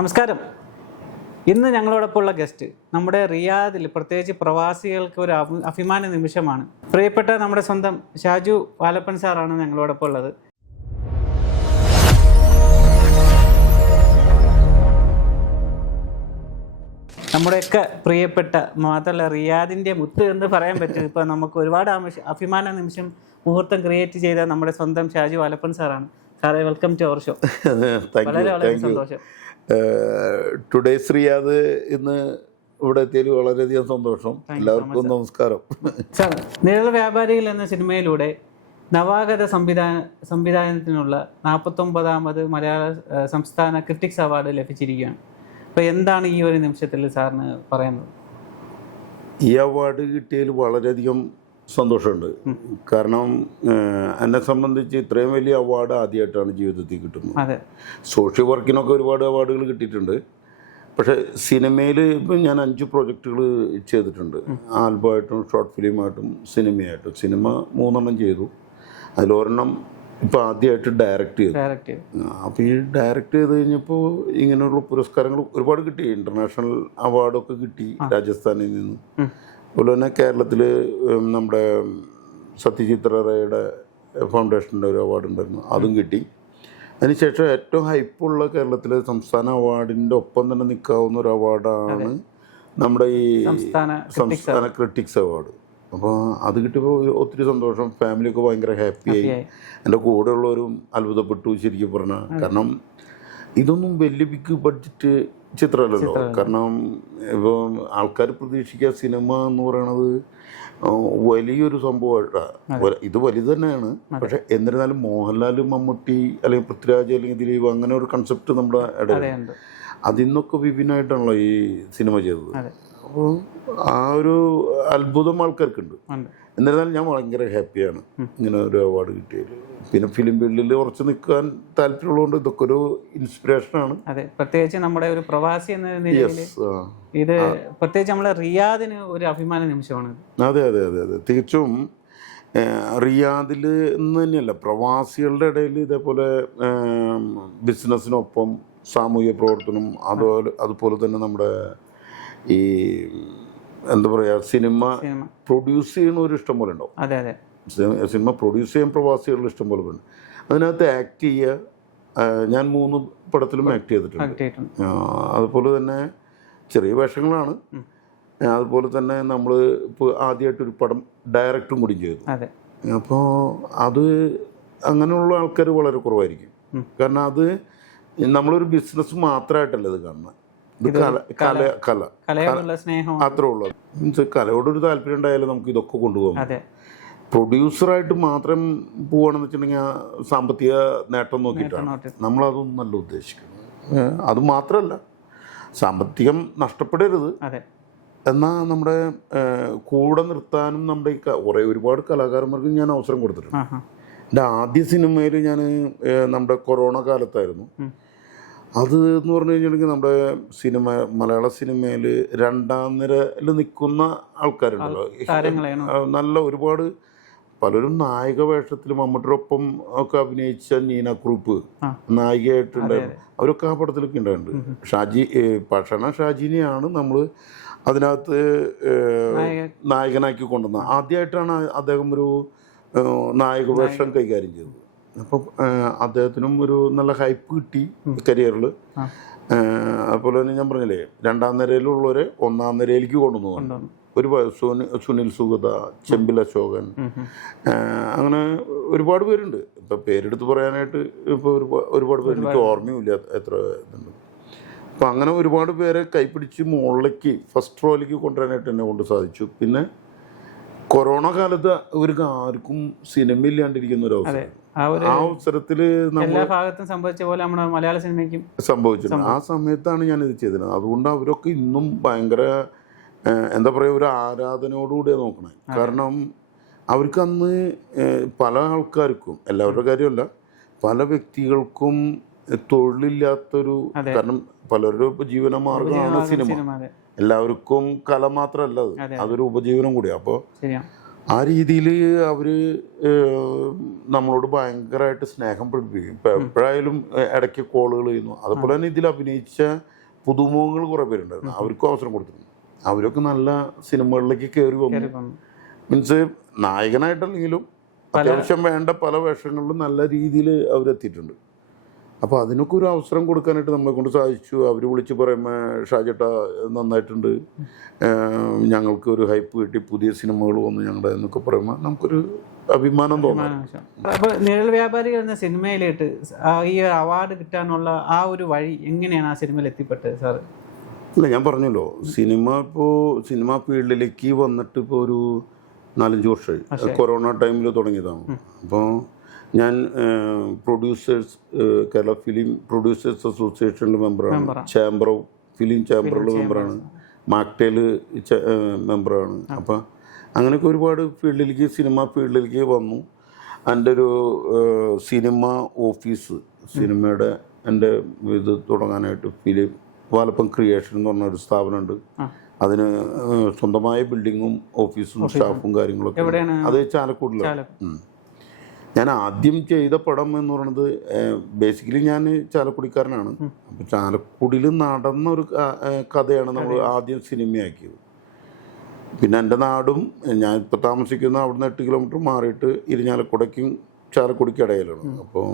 നമസ്കാരം. ഇന്ന് ഞങ്ങളോടൊപ്പമുള്ള ഗസ്റ്റ് നമ്മുടെ റിയാദിൽ പ്രത്യേകിച്ച് പ്രവാസികൾക്ക് ഒരു അഭിമാന നിമിഷമാണ്. പ്രിയപ്പെട്ട നമ്മുടെ സ്വന്തം ഷാജു വാലപ്പൻ സാറാണ് ഞങ്ങളോടൊപ്പം ഉള്ളത്. നമ്മുടെയൊക്കെ പ്രിയപ്പെട്ട മാത്രമല്ല റിയാദിൻ്റെ മുത്ത് എന്ന് പറയാൻ പറ്റും. ഇപ്പം നമുക്ക് ഒരുപാട് അഭിമാന നിമിഷം മുഹൂർത്തം ക്രിയേറ്റ് ചെയ്ത നമ്മുടെ സ്വന്തം ഷാജു വാലപ്പൻ സാറാണ്. സാറേ, വെൽക്കം ടു അവർ ഷോ. വളരെ സന്തോഷം. ടുഡേസ് റിയാദ് ഇന്ന് ഇവിടെ എത്തിയതിൽ വളരെയധികം സന്തോഷം. എല്ലാവർക്കും നമസ്കാരം. സാർ, നിഴൽ വ്യാപാരികൾ എന്ന സിനിമയിലൂടെ നവാഗത സംവിധാനത്തിനുള്ള 49ാമത് മലയാള സംസ്ഥാന ക്രിട്ടിക്സ് അവാർഡ് ലഭിച്ചിരിക്കുകയാണ്. അപ്പോൾ എന്താണ് ഈ ഒരു നിമിഷത്തിൽ സാറിന് പറയുന്നത്? ഈ അവാർഡ് കിട്ടിയതിൽ വളരെയധികം സന്തോഷമുണ്ട്. കാരണം എന്നെ സംബന്ധിച്ച് ഇത്രയും വലിയ അവാർഡ് ആദ്യമായിട്ടാണ് ജീവിതത്തിൽ കിട്ടുന്നത്. സോഷ്യൽ വർക്കിനൊക്കെ ഒരുപാട് അവാർഡുകൾ കിട്ടിയിട്ടുണ്ട്. പക്ഷേ സിനിമയിൽ ഇപ്പം ഞാൻ 5 പ്രോജക്റ്റുകൾ ചെയ്തിട്ടുണ്ട്. ആൽബമായിട്ടും ഷോർട്ട് ഫിലിമായിട്ടും സിനിമയായിട്ടും. സിനിമ 3 ചെയ്തു. അതിലൊരെണ്ണം ഇപ്പോൾ ആദ്യമായിട്ട് ഡയറക്റ്റ് ചെയ്തു. അപ്പോൾ ഈ ഡയറക്റ്റ് ചെയ്ത് കഴിഞ്ഞപ്പോൾ ഇങ്ങനെയുള്ള പുരസ്കാരങ്ങൾ ഒരുപാട് കിട്ടി. ഇൻ്റർനാഷണൽ അവാർഡൊക്കെ കിട്ടി രാജസ്ഥാനിൽ നിന്ന്. അതുപോലെ തന്നെ കേരളത്തിൽ നമ്മുടെ സത്യജിത് റേയുടെ ഫൗണ്ടേഷൻ്റെ ഒരു അവാർഡ് ഉണ്ടായിരുന്നു, അതും കിട്ടി. അതിനുശേഷം ഏറ്റവും ഹൈപ്പുള്ള കേരളത്തിലെ സംസ്ഥാന അവാർഡിൻ്റെ ഒപ്പം തന്നെ നിൽക്കാവുന്ന ഒരു അവാർഡാണ് നമ്മുടെ ഈ സംസ്ഥാന ക്രിട്ടിക്സ് അവാർഡ്. അപ്പോൾ അത് കിട്ടിയപ്പോൾ ഒത്തിരി സന്തോഷം. ഫാമിലിയൊക്കെ ഭയങ്കര ഹാപ്പിയായി. എൻ്റെ കൂടെയുള്ളവരും അത്ഭുതപ്പെട്ടു ശരിക്കും പറഞ്ഞാൽ. കാരണം ഇതൊന്നും വലിയ ബിഗ് ബഡ്ജറ്റ് ചിത്രമല്ലല്ലോ. കാരണം ഇപ്പോൾ ആൾക്കാർ പ്രതീക്ഷിക്കുക സിനിമ എന്ന് പറയണത് വലിയൊരു സംഭവമായിട്ടാണ്. ഇത് വലുത് തന്നെയാണ്. പക്ഷെ എന്നിരുന്നാലും മോഹൻലാൽ, മമ്മൂട്ടി അല്ലെങ്കിൽ പൃഥ്വിരാജ് അല്ലെങ്കിൽ ദിലീപ് അങ്ങനെ ഒരു കൺസെപ്റ്റ് നമ്മുടെ ഇടയിൽ അതിൽ നിന്നൊക്കെ വിഭിന്നമായിട്ടാണല്ലോ ഈ സിനിമ ചെയ്തത്. അപ്പോൾ ആ ഒരു അത്ഭുതം ആൾക്കാർക്കുണ്ട്. എന്നിരുന്നാലും ഞാൻ ഭയങ്കര ഹാപ്പിയാണ് ഇങ്ങനെ ഒരു അവാർഡ് കിട്ടിയത്. പിന്നെ ഫിലിം ഫീൽഡിൽ ഉറച്ചു നിൽക്കാൻ താല്പര്യമുള്ളതുകൊണ്ട് ഇതൊക്കെ ഒരു ഇൻസ്പിറേഷനാണ്. അതെ, പ്രത്യേകിച്ച് നമ്മുടെ ഒരു പ്രവാസി എന്ന നിലയിൽ ഇത് പ്രത്യേകിച്ച് നമ്മുടെ റിയാദിന് ഒരു അഭിമാന നിമിഷമാണ്. അതെ അതെ അതെ അതെ തീർച്ചയായും. റിയാദിൽ എന്ന് തന്നെയല്ല, പ്രവാസികളുടെ ഇടയിൽ ഇതേപോലെ ബിസിനസ്സിനൊപ്പം സാമൂഹ്യ പ്രവർത്തനം അതുപോലെ തന്നെ നമ്മുടെ ഈ എന്താ പറയുക സിനിമ പ്രൊഡ്യൂസ് ചെയ്യുന്നവർ ഇഷ്ടം പോലെ ഉണ്ടാവും. അതെ അതെ, സിനിമ പ്രൊഡ്യൂസ് ചെയ്യാൻ പ്രവാസികളിൽ ഇഷ്ടം പോലെ ഉണ്ട്. അതിനകത്ത് ആക്ട് ചെയ്യുക. ഞാൻ 3 പടത്തിലും ആക്ട് ചെയ്തിട്ടുണ്ട്. അതുപോലെ തന്നെ ചെറിയ വേഷങ്ങളാണ്. അതുപോലെ തന്നെ നമ്മൾ ഇപ്പോൾ ആദ്യമായിട്ടൊരു പടം ഡയറക്റ്റും കൂടി ചെയ്തു. അപ്പോൾ അത് അങ്ങനെയുള്ള ആൾക്കാർ വളരെ കുറവായിരിക്കും. കാരണം അത് നമ്മളൊരു ബിസിനസ് മാത്രമായിട്ടല്ല ഇത് കാണുന്നത്. ഇത് കല അത്രേ ഉള്ളൂ. മീൻസ് കലയോടൊരു താല്പര്യം ഉണ്ടായാലും നമുക്ക് ഇതൊക്കെ കൊണ്ടുപോകാം. പ്രൊഡ്യൂസറായിട്ട് മാത്രം പോവുകയാണെന്ന് വെച്ചിട്ടുണ്ടെങ്കിൽ സാമ്പത്തിക നേട്ടം നോക്കിയിട്ടാണ്. നമ്മളതൊന്നല്ല ഉദ്ദേശിക്കുന്നത്. അത് മാത്രമല്ല, സാമ്പത്തികം നഷ്ടപ്പെടരുത്, എന്നാൽ നമ്മുടെ കൂടെ നിർത്താനും നമ്മുടെ ഒരുപാട് കലാകാരന്മാർക്ക് ഞാൻ അവസരം കൊടുത്തിട്ടുണ്ട്. എൻ്റെ ആദ്യ സിനിമയിൽ ഞാൻ നമ്മുടെ കൊറോണ കാലത്തായിരുന്നു. അത് എന്ന് പറഞ്ഞു കഴിഞ്ഞിട്ടുണ്ടെങ്കിൽ നമ്മുടെ മലയാള സിനിമയിൽ 2ാം നിരയിൽ നിൽക്കുന്ന ആൾക്കാരുണ്ടല്ലോ. നല്ല ഒരുപാട് പലരും നായിക വേഷത്തിൽ മമ്മൂട്ടിയോടൊപ്പം ഒക്കെ അഭിനയിച്ച നീന കുറുപ്പ് നായികയായിട്ടുണ്ടായിരുന്നു. അവരൊക്കെ ആ പടത്തിലൊക്കെ ഉണ്ടായിട്ടുണ്ട്. ഷാജിനെയാണ് നമ്മൾ അതിനകത്ത് നായകനാക്കി കൊണ്ടുവന്നത്. ആദ്യമായിട്ടാണ് അദ്ദേഹം ഒരു നായക വേഷം കൈകാര്യം ചെയ്തത്. അപ്പം അദ്ദേഹത്തിനും ഒരു നല്ല ഹൈപ്പ് കിട്ടി കരിയറിൽ. അതുപോലെ തന്നെ ഞാൻ പറഞ്ഞില്ലേ, 2ാം നിരയിലുള്ളവരെ 1ാം നിരയിലേക്ക് കൊണ്ടുവന്നു. സുനിൽ സുഗത, ചെമ്പിൽ അശോകൻ, അങ്ങനെ ഒരുപാട് പേരുണ്ട്. ഇപ്പം പേരെടുത്ത് പറയാനായിട്ട് ഇപ്പോൾ ഒരുപാട് പേര് എനിക്ക് ഓർമ്മയില്ല എത്ര ഇതുണ്ട്. അപ്പം അങ്ങനെ ഒരുപാട് പേരെ കൈപ്പിടിച്ച് മുകളിലേക്ക് ഫസ്റ്റ് റോയിലേക്ക് കൊണ്ടുവരാനായിട്ട് എന്നെ കൊണ്ട് സാധിച്ചു. പിന്നെ കൊറോണ കാലത്ത് ഇവർക്ക് ആർക്കും സിനിമ ഇല്ലാണ്ടിരിക്കുന്ന ഒരു അവസരം. ആ അവസരത്തിൽ സംഭവിച്ചിട്ടുണ്ട്. ആ സമയത്താണ് ഞാനിത് ചെയ്തത്. അതുകൊണ്ട് അവരൊക്കെ ഇന്നും ഭയങ്കര എന്താ പറയുക, ഒരു ആരാധനയോടുകൂടിയാണ് നോക്കണേ. കാരണം അവർക്ക് അന്ന് പല ആൾക്കാർക്കും, എല്ലാവരുടെ കാര്യമല്ല, പല വ്യക്തികൾക്കും തൊഴിലില്ലാത്തൊരു, കാരണം പലരുടെ ഉപജീവന മാർഗമാണ് സിനിമ. എല്ലാവർക്കും കല മാത്രമല്ല, അതൊരു ഉപജീവനം കൂടിയാണ്. അപ്പോൾ ആ രീതിയിൽ അവർ നമ്മളോട് ഭയങ്കരമായിട്ട് സ്നേഹം പ്രകടിപ്പിക്കും. ഇപ്പം എപ്പോഴായാലും ഇടയ്ക്ക് കോളുകൾ ചെയ്യുന്നു. അതുപോലെ തന്നെ ഇതിൽ അഭിനയിച്ച പുതുമുഖങ്ങൾ കുറേ പേരുണ്ടായിരുന്നു, അവർക്കും അവസരം കൊടുത്തിരുന്നു. അവരൊക്കെ നല്ല സിനിമകളിലേക്ക് കയറി വന്നു. മീൻസ് നായകനായിട്ടല്ലെങ്കിലും അത്യാവശ്യം വേണ്ട പല വേഷങ്ങളിലും നല്ല രീതിയിൽ അവരെത്തിയിട്ടുണ്ട്. അപ്പോൾ അതിനൊക്കെ ഒരു അവസരം കൊടുക്കാനായിട്ട് നമ്മളെ കൊണ്ട് സാധിച്ചു. അവർ വിളിച്ച് പറയുമ്പോൾ ഷാജേട്ടാ നന്നായിട്ടുണ്ട്, ഞങ്ങൾക്ക് ഒരു ഹൈപ്പ് കിട്ടി, പുതിയ സിനിമകൾ വന്നു ഞങ്ങളുടെ എന്നൊക്കെ പറയുമ്പോൾ നമുക്കൊരു അഭിമാനം തോന്നും. അപ്പോൾ നിഴൽ വ്യാപാരി എന്ന സിനിമയിലേക്ക് ഈ അവാർഡ് കിട്ടാനുള്ള ആ ഒരു വഴി എങ്ങനെയാണ് ആ സിനിമയിൽ എത്തിപ്പെട്ടത് സാറ്? അല്ല, ഞാൻ പറഞ്ഞല്ലോ, സിനിമ ഫീൽഡിലേക്ക് വന്നിട്ട് ഇപ്പോൾ ഒരു 4-5 വർഷമായി. കൊറോണ ടൈമിൽ തുടങ്ങിയതാണ്. അപ്പോൾ ഞാൻ കേരള ഫിലിം പ്രൊഡ്യൂസേഴ്സ് അസോസിയേഷനിൽ മെമ്പറാണ്, ഫിലിം ചാമ്പറിൽ മെമ്പറാണ്, മാക്ടേൽ മെമ്പറാണ്. അപ്പം അങ്ങനെയൊക്കെ ഒരുപാട് ഫീൽഡിലേക്ക്, സിനിമ ഫീൽഡിലേക്ക് വന്നു. എൻ്റെ ഒരു സിനിമ ഓഫീസ്, സിനിമയുടെ എൻ്റെ ഇത് തുടങ്ങാനായിട്ട് ഫിലിം വാലപ്പം ക്രിയേഷൻ എന്ന് പറഞ്ഞ ഒരു സ്ഥാപനമുണ്ട്. അതിന് സ്വന്തമായ ബിൽഡിങ്ങും ഓഫീസും സ്റ്റാഫും കാര്യങ്ങളൊക്കെ. അത് ചാലക്കുടിലാണ്. ഞാൻ ആദ്യം ചെയ്ത പടം എന്ന് പറയുന്നത്, ബേസിക്കലി ഞാൻ ചാലക്കുടിക്കാരനാണ്. അപ്പോൾ ചാലക്കുടിയിൽ നടന്നൊരു കഥയാണ് നമ്മൾ ആദ്യം സിനിമയാക്കിയത്. പിന്നെ എൻ്റെ നാടും ഞാൻ ഇപ്പോൾ താമസിക്കുന്ന അവിടുന്ന് 8 കിലോമീറ്റർ മാറിയിട്ട് ഇരിഞ്ഞാലക്കുടയ്ക്കും ചാലക്കുടിക്ക് ഇടയിലാണ്. അപ്പോൾ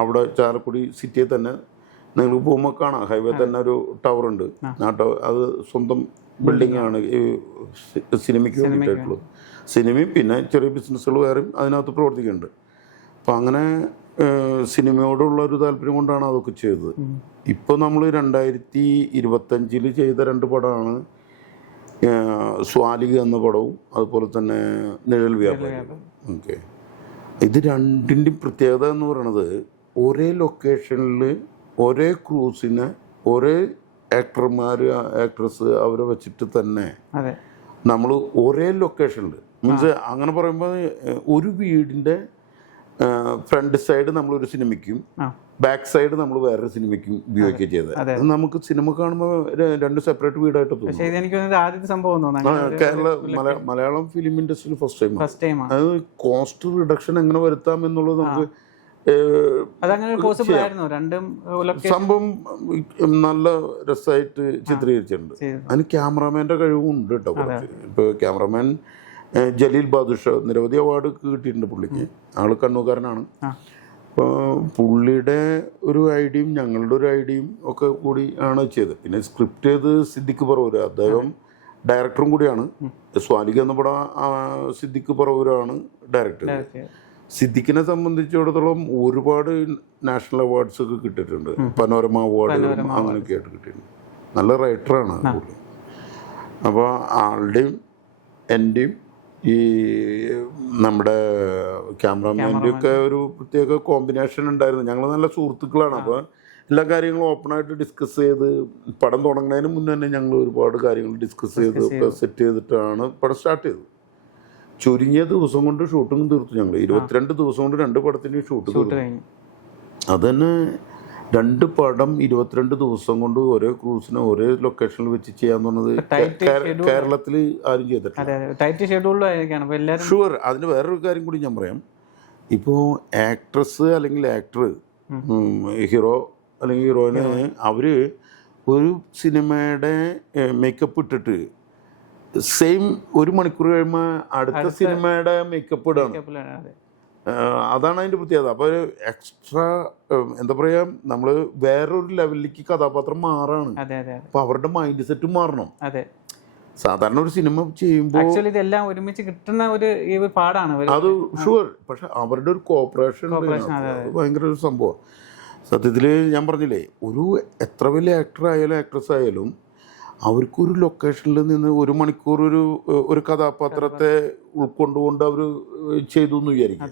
അവിടെ ചാലക്കുടി സിറ്റിയിൽ തന്നെ നിങ്ങൾക്ക് പോകുമ്പോൾ കാണാം, ഹൈവേ തന്നെ ഒരു ടവറുണ്ട്. അത് സ്വന്തം ബിൽഡിംഗ് ആണ് ഈ സിനിമയ്ക്ക് വേണ്ടിയിട്ടുള്ളത്. സിനിമയും പിന്നെ ചെറിയ ബിസിനസ്സുകൾ വേറെയും അതിനകത്ത് പ്രവർത്തിക്കുന്നുണ്ട്. അപ്പം അങ്ങനെ സിനിമയോടുള്ള ഒരു താല്പര്യം കൊണ്ടാണ് അതൊക്കെ ചെയ്തത്. ഇപ്പോൾ നമ്മൾ 2025 ചെയ്ത 2 പടമാണ്, സ്വാലിക എന്ന പടവും അതുപോലെ തന്നെ നിഴൽ വ്യാപാരി. ഓക്കെ, ഇത് രണ്ടിൻ്റെയും പ്രത്യേകത എന്ന് പറയുന്നത്, ഒരേ ലൊക്കേഷനിൽ ഒരേ ക്രൂസിനെ ഒരേ ആക്ട്രസ് അവരെ വെച്ചിട്ട് തന്നെ നമ്മൾ ഒരേ ലൊക്കേഷനിൽ, മീൻസ് അങ്ങനെ പറയുമ്പോൾ ഒരു വീടിൻ്റെ ഫ്രണ്ട് സൈഡ് നമ്മളൊരു സിനിമയ്ക്കും ബാക്ക് സൈഡ് നമ്മൾ വേറൊരു സിനിമയ്ക്കും ഉപയോഗിക്കുക ചെയ്തത്. അത് നമുക്ക് സിനിമ കാണുമ്പോൾ 2 സെപ്പറേറ്റ് വീടായിട്ട് തോന്നും. മലയാളം ഫിലിം ഇൻഡസ്ട്രിയിൽ ഫസ്റ്റ് ടൈം. അത് കോസ്റ്റ് റിഡക്ഷൻ എങ്ങനെ വരുത്താം എന്നുള്ളത് നമുക്ക് സംഭവം നല്ല രസമായിട്ട് ചിത്രീകരിച്ചിട്ടുണ്ട്. അതിന് ക്യാമറാമാൻ്റെ കഴിവും ഉണ്ട് കേട്ടോ. ഇപ്പോൾ ക്യാമറാമാൻ ജലീൽ ബാദുഷ നിരവധി അവാർഡ് കിട്ടിയിട്ടുണ്ട് പുള്ളിക്ക്. ആള് കണ്ണൂക്കാരനാണ്. അപ്പോൾ പുള്ളിയുടെ ഒരു ഐഡിയയും ഞങ്ങളുടെ ഒരു ഐഡിയയും ഒക്കെ കൂടി ആണ് ചെയ്തത്. പിന്നെ സ്ക്രിപ്റ്റ് ചെയ്ത് സിദ്ദിഖ് പറവൂര്, അദ്ദേഹം ഡയറക്ടറും കൂടിയാണ്. സ്വാലിക എന്ന പടം സിദ്ദിഖ് പറവൂരാണ് ഡയറക്ടർ. സിദ്ദിഖിനെ സംബന്ധിച്ചിടത്തോളം ഒരുപാട് നാഷണൽ അവാർഡ്സ് ഒക്കെ കിട്ടിയിട്ടുണ്ട്, പനോരമ അവാർഡുകളും അങ്ങനെയൊക്കെ ആയിട്ട് കിട്ടിയിട്ടുണ്ട്. നല്ല റൈറ്ററാണ് പുള്ളി. അപ്പോൾ ആളുടെയും എൻ്റെയും ഈ നമ്മുടെ ക്യാമറാമാൻ്റെ ഒക്കെ ഒരു പ്രത്യേക കോമ്പിനേഷൻ ഉണ്ടായിരുന്നു. ഞങ്ങൾ നല്ല സുഹൃത്തുക്കളാണ്. അപ്പോൾ എല്ലാ കാര്യങ്ങളും ഓപ്പണായിട്ട് ഡിസ്കസ് ചെയ്ത്, പടം തുടങ്ങുന്നതിന് മുന്നേ തന്നെ ഞങ്ങൾ ഒരുപാട് കാര്യങ്ങൾ ഡിസ്കസ് ചെയ്ത് ഒക്കെ സെറ്റ് ചെയ്തിട്ടാണ് പടം സ്റ്റാർട്ട് ചെയ്തത്. ചുരുങ്ങിയ ദിവസം കൊണ്ട് ഷൂട്ടിങ് തീർത്തു. ഞങ്ങൾ 22 ദിവസം കൊണ്ട് 2 പടത്തിൻ്റെ ഷൂട്ട് തീർത്തു. അതന്നെ 2 പടം 22 ദിവസം കൊണ്ട് ഒരേ ക്രൂസിനെ ഒരേ ലൊക്കേഷനിൽ വെച്ച് ചെയ്യാന്ന് പറഞ്ഞത് കേരളത്തിൽ ആരും ചെയ്തിട്ടില്ല. ഷുവർ. അതിന് വേറൊരു കാര്യം കൂടി ഞാൻ പറയാം. ഇപ്പോൾ ആക്ട്രസ് അല്ലെങ്കിൽ ആക്ടർ, ഹീറോ അല്ലെങ്കിൽ ഹീറോയിന്, അവർ ഒരു സിനിമയുടെ മേക്കപ്പ് ഇട്ടിട്ട് സെയിം 1 മണിക്കൂർ കഴിയുമ്പോൾ അടുത്ത സിനിമയുടെ മേക്കപ്പ് ഇടാണ്. അതാണ് അതിൻ്റെ പ്രത്യേകത. അപ്പോൾ എക്സ്ട്രാ എന്താ പറയുക, നമ്മൾ വേറൊരു ലെവലിലേക്ക് കഥാപാത്രം മാറാണ്. അപ്പോൾ അവരുടെ മൈൻഡ് സെറ്റ് മാറണം. സാധാരണ ഒരു സിനിമ ചെയ്യുമ്പോൾ ഇതെല്ലാം ഒരുമിച്ച് കിട്ടുന്ന ഒരു പാടാണ് അത്. ഷുവർ. പക്ഷെ അവരുടെ ഒരു കോപ്പറേഷൻ ഭയങ്കര ഒരു സംഭവം. സത്യത്തിൽ ഞാൻ പറഞ്ഞില്ലേ, ഒരു എത്ര വലിയ ആക്ടർ ആയാലും ആക്ട്രസ് ആയാലും അവർക്കൊരു ലൊക്കേഷനിൽ നിന്ന് 1 മണിക്കൂർ ഒരു കഥാപാത്രത്തെ ഉൾക്കൊണ്ടുകൊണ്ട് അവർ ചെയ്തു എന്ന് വിചാരിക്കും.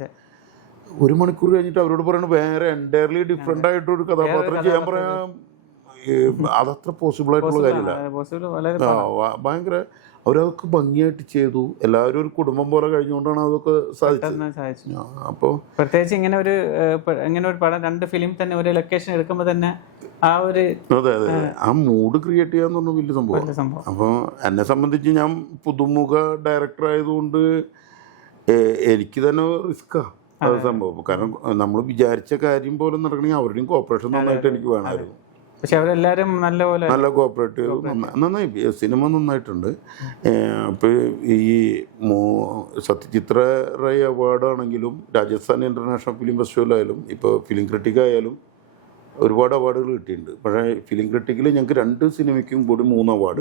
1 മണിക്കൂർ കഴിഞ്ഞിട്ട് അവരോട് പറയണത് വേറെ എൻറ്റയർലി ഡിഫറെൻ്റ് ആയിട്ടൊരു കഥാപാത്രം ചെയ്യാൻ പറയാം. അതത്ര പോസിബിൾ ആയിട്ടുള്ള കാര്യമില്ല. ഭയങ്കര അവരതൊക്കെ ഭംഗിയായിട്ട് ചെയ്തു. എല്ലാവരും ഒരു കുടുംബം പോലെ കഴിഞ്ഞുകൊണ്ടാണ് അതൊക്കെ സാധിച്ചത്. അപ്പോൾ പ്രത്യേകിച്ച് ഇങ്ങനെ ഒരു പടം 2 ഫിലിം തന്നെ ഒരു ലൊക്കേഷൻ എടുക്കുമ്പോൾ തന്നെ ആ ഒരു അതെ അതെ ആ മൂഡ് ക്രിയേറ്റ് ചെയ്യാന്ന് പറഞ്ഞ വലിയ സംഭവം. അപ്പോൾ എന്നെ സംബന്ധിച്ച് ഞാൻ പുതുമുഖ ഡയറക്ടർ ആയതുകൊണ്ട് എനിക്ക് തന്നെ റിസ്ക്കാണ് അത് സംഭവം. കാരണം നമ്മൾ വിചാരിച്ച കാര്യം പോലെ നടക്കണമെങ്കിൽ അവരുടെയും കോപ്പറേഷൻ നന്നായിട്ട് എനിക്ക് വേണമായിരുന്നു. പക്ഷെ അവരെല്ലാവരും നല്ല കോപ്പറേറ്റ് ചെയ്തു, നന്നായി സിനിമ നന്നായിട്ടുണ്ട്. അപ്പോൾ ഈ സത്യജിത്ര റേ അവാർഡാണെങ്കിലും രാജസ്ഥാൻ ഇൻ്റർനാഷണൽ ഫിലിം ഫെസ്റ്റിവലായാലും ഇപ്പോൾ ഫിലിം ക്രിട്ടിക് ആയാലും ഒരുപാട് അവാർഡുകൾ കിട്ടിയിട്ടുണ്ട്. പക്ഷേ ഫിലിം ക്രിട്ടിക്കിൽ ഞങ്ങൾക്ക് 2 സിനിമയ്ക്കും കൂടി 3 അവാർഡ്.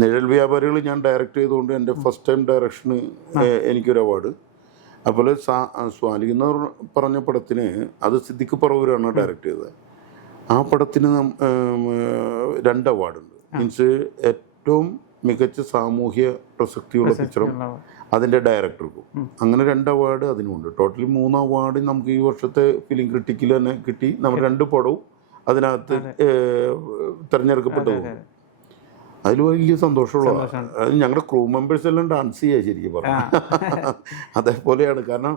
നിഴൽ വ്യാപാരികൾ ഞാൻ ഡയറക്റ്റ് ചെയ്തുകൊണ്ട് എൻ്റെ ഫസ്റ്റ് ടൈം ഡയറക്ഷന് എനിക്കൊരു അവാർഡ്. അതുപോലെ സ്വാലിക് എന്ന് പറഞ്ഞ പടത്തിന് അത് സിദ്ദിഖ് പറവൂരാണ് ഡയറക്റ്റ് ചെയ്തത്. ആ പടത്തിന് 2 അവാർഡുണ്ട്. മീൻസ് ഏറ്റവും മികച്ച സാമൂഹ്യ പ്രസക്തിയുള്ള പിക്ചറും അതിൻ്റെ ഡയറക്ടർക്കും അങ്ങനെ 2 അവാർഡ് അതിനുമുണ്ട്. ടോട്ടലി 3 അവാർഡ് നമുക്ക് ഈ വർഷത്തെ ഫിലിം ക്രിട്ടിക്കിൽ തന്നെ കിട്ടി. നമ്മൾ 2 പടവും അതിനകത്ത് തിരഞ്ഞെടുക്കപ്പെട്ടു. അതിൽ വലിയ സന്തോഷമുള്ളതാണ്. അത് ഞങ്ങളുടെ ക്രൂ മെമ്പേഴ്സ് എല്ലാം ഡാൻസ് ചെയ്യുക ശരിക്കും പറഞ്ഞാൽ അതേപോലെയാണ്. കാരണം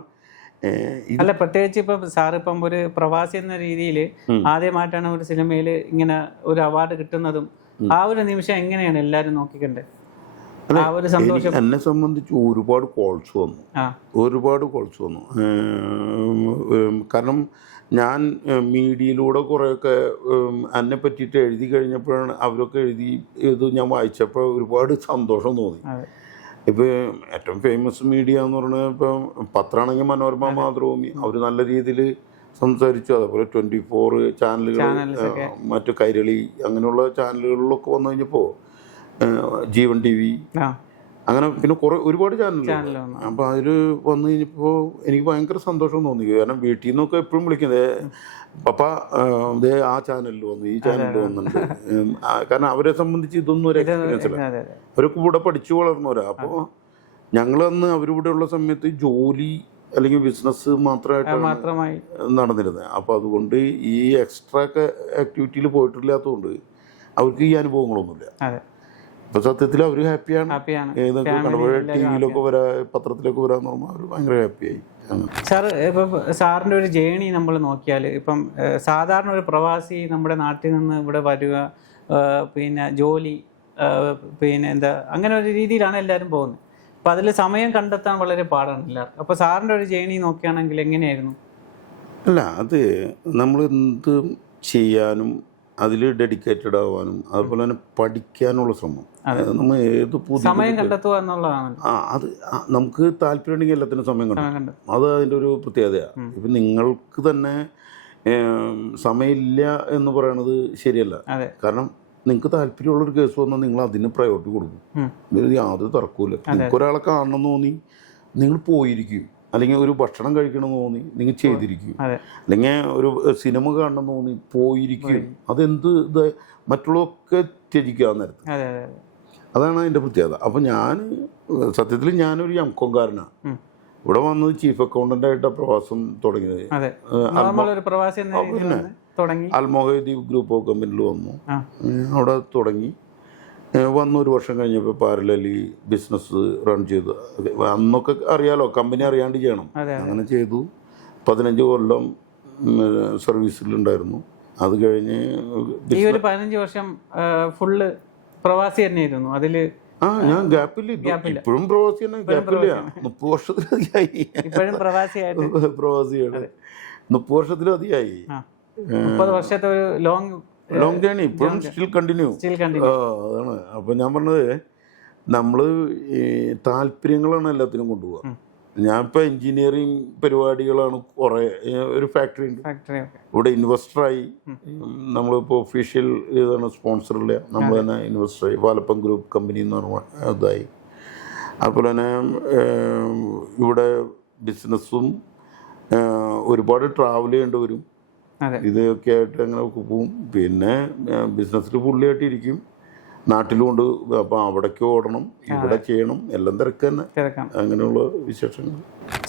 അല്ല, പ്രത്യേകിച്ച് ഇപ്പം സാറിപ്പം ഒരു പ്രവാസി എന്ന രീതിയിൽ ആദ്യമായിട്ടാണ് ഒരു സിനിമയിൽ ഇങ്ങനെ ഒരു അവാർഡ് കിട്ടുന്നതും ആ ഒരു നിമിഷം എങ്ങനെയാണ് എല്ലാവരും നോക്കിക്കണ്ടേ? ആ ഒരു സന്തോഷം എന്നെ സംബന്ധിച്ച് ഒരുപാട് കോൾസ് വന്നു. കാരണം ഞാൻ മീഡിയയിലൂടെ കുറേയൊക്കെ എന്നെ പറ്റിയിട്ട് എഴുതി കഴിഞ്ഞപ്പോഴാണ് അവരൊക്കെ ഇത് ഞാൻ വായിച്ചപ്പോൾ ഒരുപാട് സന്തോഷം തോന്നി. ഇപ്പോൾ ഏറ്റവും ഫേമസ് മീഡിയ എന്ന് പറഞ്ഞാൽ ഇപ്പം പത്രമാണെങ്കിൽ മനോരമ, മാതൃഭൂമി, അവർ നല്ല രീതിയിൽ സംസാരിച്ചു. അതേപോലെ 24 ചാനലുകൾ, മറ്റു കൈരളി അങ്ങനെയുള്ള ചാനലുകളിലൊക്കെ വന്നു കഴിഞ്ഞപ്പോൾ ജീവൻ TV അങ്ങനെ പിന്നെ ഒരുപാട് ചാനലുകൾ. അപ്പോൾ അതിൽ വന്നു കഴിഞ്ഞപ്പോൾ എനിക്ക് ഭയങ്കര സന്തോഷം തോന്നി. കാരണം വീട്ടിൽ നിന്നൊക്കെ എപ്പോഴും വിളിക്കുന്നത് പപ്പ ഇതേ ആ ചാനലിൽ വന്നു, ഈ ചാനലിൽ വന്നിട്ടുണ്ട്. കാരണം അവരെ സംബന്ധിച്ച് ഇതൊന്നും ഒരു എക്സ്പീരിയൻസ് അല്ല. അവരൊക്കെ ഇവിടെ പഠിച്ചു വളർന്നവരാ. അപ്പോൾ ഞങ്ങളന്ന് അവരിവിടെ ഉള്ള സമയത്ത് ജോലി അല്ലെങ്കിൽ ബിസിനസ് മാത്രമായിട്ടാണ് നടന്നിരുന്നത്. അപ്പോൾ അതുകൊണ്ട് ഈ എക്സ്ട്രാ ആക്ടിവിറ്റിയിൽ പോയിട്ടില്ലാത്തതുകൊണ്ട് അവർക്ക് ഈ അനുഭവങ്ങളൊന്നുമില്ല. ഇപ്പൊ സത്യത്തിൽ അവർ ഹാപ്പിയാണ്. ഏതൊക്കെ ടിവിയിലൊക്കെ വരാ, പത്രത്തിലൊക്കെ വരാന്ന് പറഞ്ഞാൽ അവർ ഭയങ്കര ഹാപ്പിയായി. സാർ, ഇപ്പം സാറിൻ്റെ ഒരു ജേണി നമ്മൾ നോക്കിയാൽ ഇപ്പം സാധാരണ ഒരു പ്രവാസി നമ്മുടെ നാട്ടിൽ നിന്ന് ഇവിടെ വരിക, പിന്നെ ജോലി, പിന്നെ എന്താ അങ്ങനെ ഒരു രീതിയിലാണ് എല്ലാവരും പോകുന്നത്. അപ്പം അതിൽ സമയം കണ്ടെത്താൻ വളരെ പാടാണ് എല്ലാവർക്കും. അപ്പോൾ സാറിൻ്റെ ഒരു ജേണി നോക്കുകയാണെങ്കിൽ എങ്ങനെയായിരുന്നു? അല്ല, അത് നമ്മൾ എന്ത് ചെയ്യാനും അതിൽ ഡെഡിക്കേറ്റഡ് ആവാനും അതുപോലെ തന്നെ പഠിക്കാനുള്ള ശ്രമം, നമ്മൾ ഏത് സമയം കണ്ടെത്തുക എന്നുള്ളതാണ്. അത് നമുക്ക് താല്പര്യമുണ്ടെങ്കിൽ എല്ലാത്തിനും സമയം കണ്ടെത്തും. അത് അതിൻ്റെ ഒരു പ്രത്യേകതയാണ്. ഇപ്പം നിങ്ങൾക്ക് തന്നെ സമയമില്ല എന്ന് പറയണത് ശരിയല്ല. കാരണം നിങ്ങൾക്ക് താല്പര്യമുള്ളൊരു കേസ് വന്നാൽ നിങ്ങൾ അതിന് പ്രയോറിറ്റി കൊടുക്കും. യാതൊരു തർക്കമില്ല. നിങ്ങൾക്ക് ഒരാളെ കാണണമെന്ന് തോന്നി നിങ്ങൾ പോയിരിക്കും. അല്ലെങ്കിൽ ഒരു ഭക്ഷണം കഴിക്കണമെന്ന് തോന്നി നിങ്ങൾ ചെയ്തിരിക്കും. അല്ലെങ്കിൽ ഒരു സിനിമ കാണണമെന്ന് തോന്നി പോയിരിക്കും. അതെന്ത് ഇത് മറ്റുള്ളതൊക്കെ ത്യജിക്കുക നേരത്തെ. അതാണ് അതിൻ്റെ പ്രത്യേകത. അപ്പം ഞാൻ സത്യത്തിൽ ഞാനൊരു എംകോംകാരനാണ്. ഇവിടെ വന്നത് ചീഫ് അക്കൗണ്ടൻ്റായിട്ടാണ് പ്രവാസം തുടങ്ങിയത്. അൽമോഹദ്വീപ് ഗ്രൂപ്പ് ഓഫ് കമ്പനിയിൽ വന്നു. അവിടെ തുടങ്ങി വന്നു. ഒരു വർഷം കഴിഞ്ഞപ്പോൾ പാരലലി ബിസിനസ് റൺ ചെയ്തു. അന്നൊക്കെ അറിയാലോ, കമ്പനി അറിയാണ്ട് ചെയ്യണം. അങ്ങനെ ചെയ്തു. 15 കൊല്ലം സർവീസിലുണ്ടായിരുന്നു. അത് കഴിഞ്ഞ് ഈ ഒരു 15 വർഷം ഫുള്ള് പ്രവാസി തന്നെയായിരുന്നു. അതിൽ ഞാൻ ഗ്യാപ്പില്ല. ഇപ്പോഴും പ്രവാസി തന്നെ. ഗ്യാപ്പില്ല. 30 വർഷത്തിലധികമായി പ്രവാസിയാണ്. 30 വർഷത്തിലധികമായി. 30 വർഷത്തെ ഒരു ലോങ് ജേണി ഇപ്പോഴും സ്റ്റിൽ കണ്ടിന്യൂ. അതാണ്. അപ്പം ഞാൻ പറഞ്ഞത് നമ്മൾ ഈ താല്പര്യങ്ങളാണ് എല്ലാത്തിനും കൊണ്ടുപോകുക. ഞാൻ ഇപ്പോൾ എൻജിനീയറിങ് പരിപാടികളാണ് കുറേ. ഒരു ഫാക്ടറി ഉണ്ട് ഇവിടെ, ഇൻവെസ്റ്ററായി. നമ്മളിപ്പോൾ ഒഫീഷ്യൽ ഇതാണ്, സ്പോൺസറില്ല, നമ്മൾ തന്നെ ഇൻവെസ്റ്ററായി. വാലപ്പം ഗ്രൂപ്പ് കമ്പനി എന്ന് പറഞ്ഞ ഇതായി. അതുപോലെ തന്നെ ഇവിടെ ബിസിനസ്സും ഒരുപാട് ട്രാവൽ ചെയ്യേണ്ടി വരും. ഇതൊക്കെ ആയിട്ട് അങ്ങനെ പോവും. പിന്നെ ബിസിനസ്സിൽ ഫുള്ളിയായിട്ടിരിക്കും. നാട്ടിലുമുണ്ട്. അപ്പം അവിടേക്ക് ഓടണം, ഇവിടെ ചെയ്യണം, എല്ലാം തിരക്ക് തന്നെ. അങ്ങനെയുള്ള വിശേഷങ്ങൾ.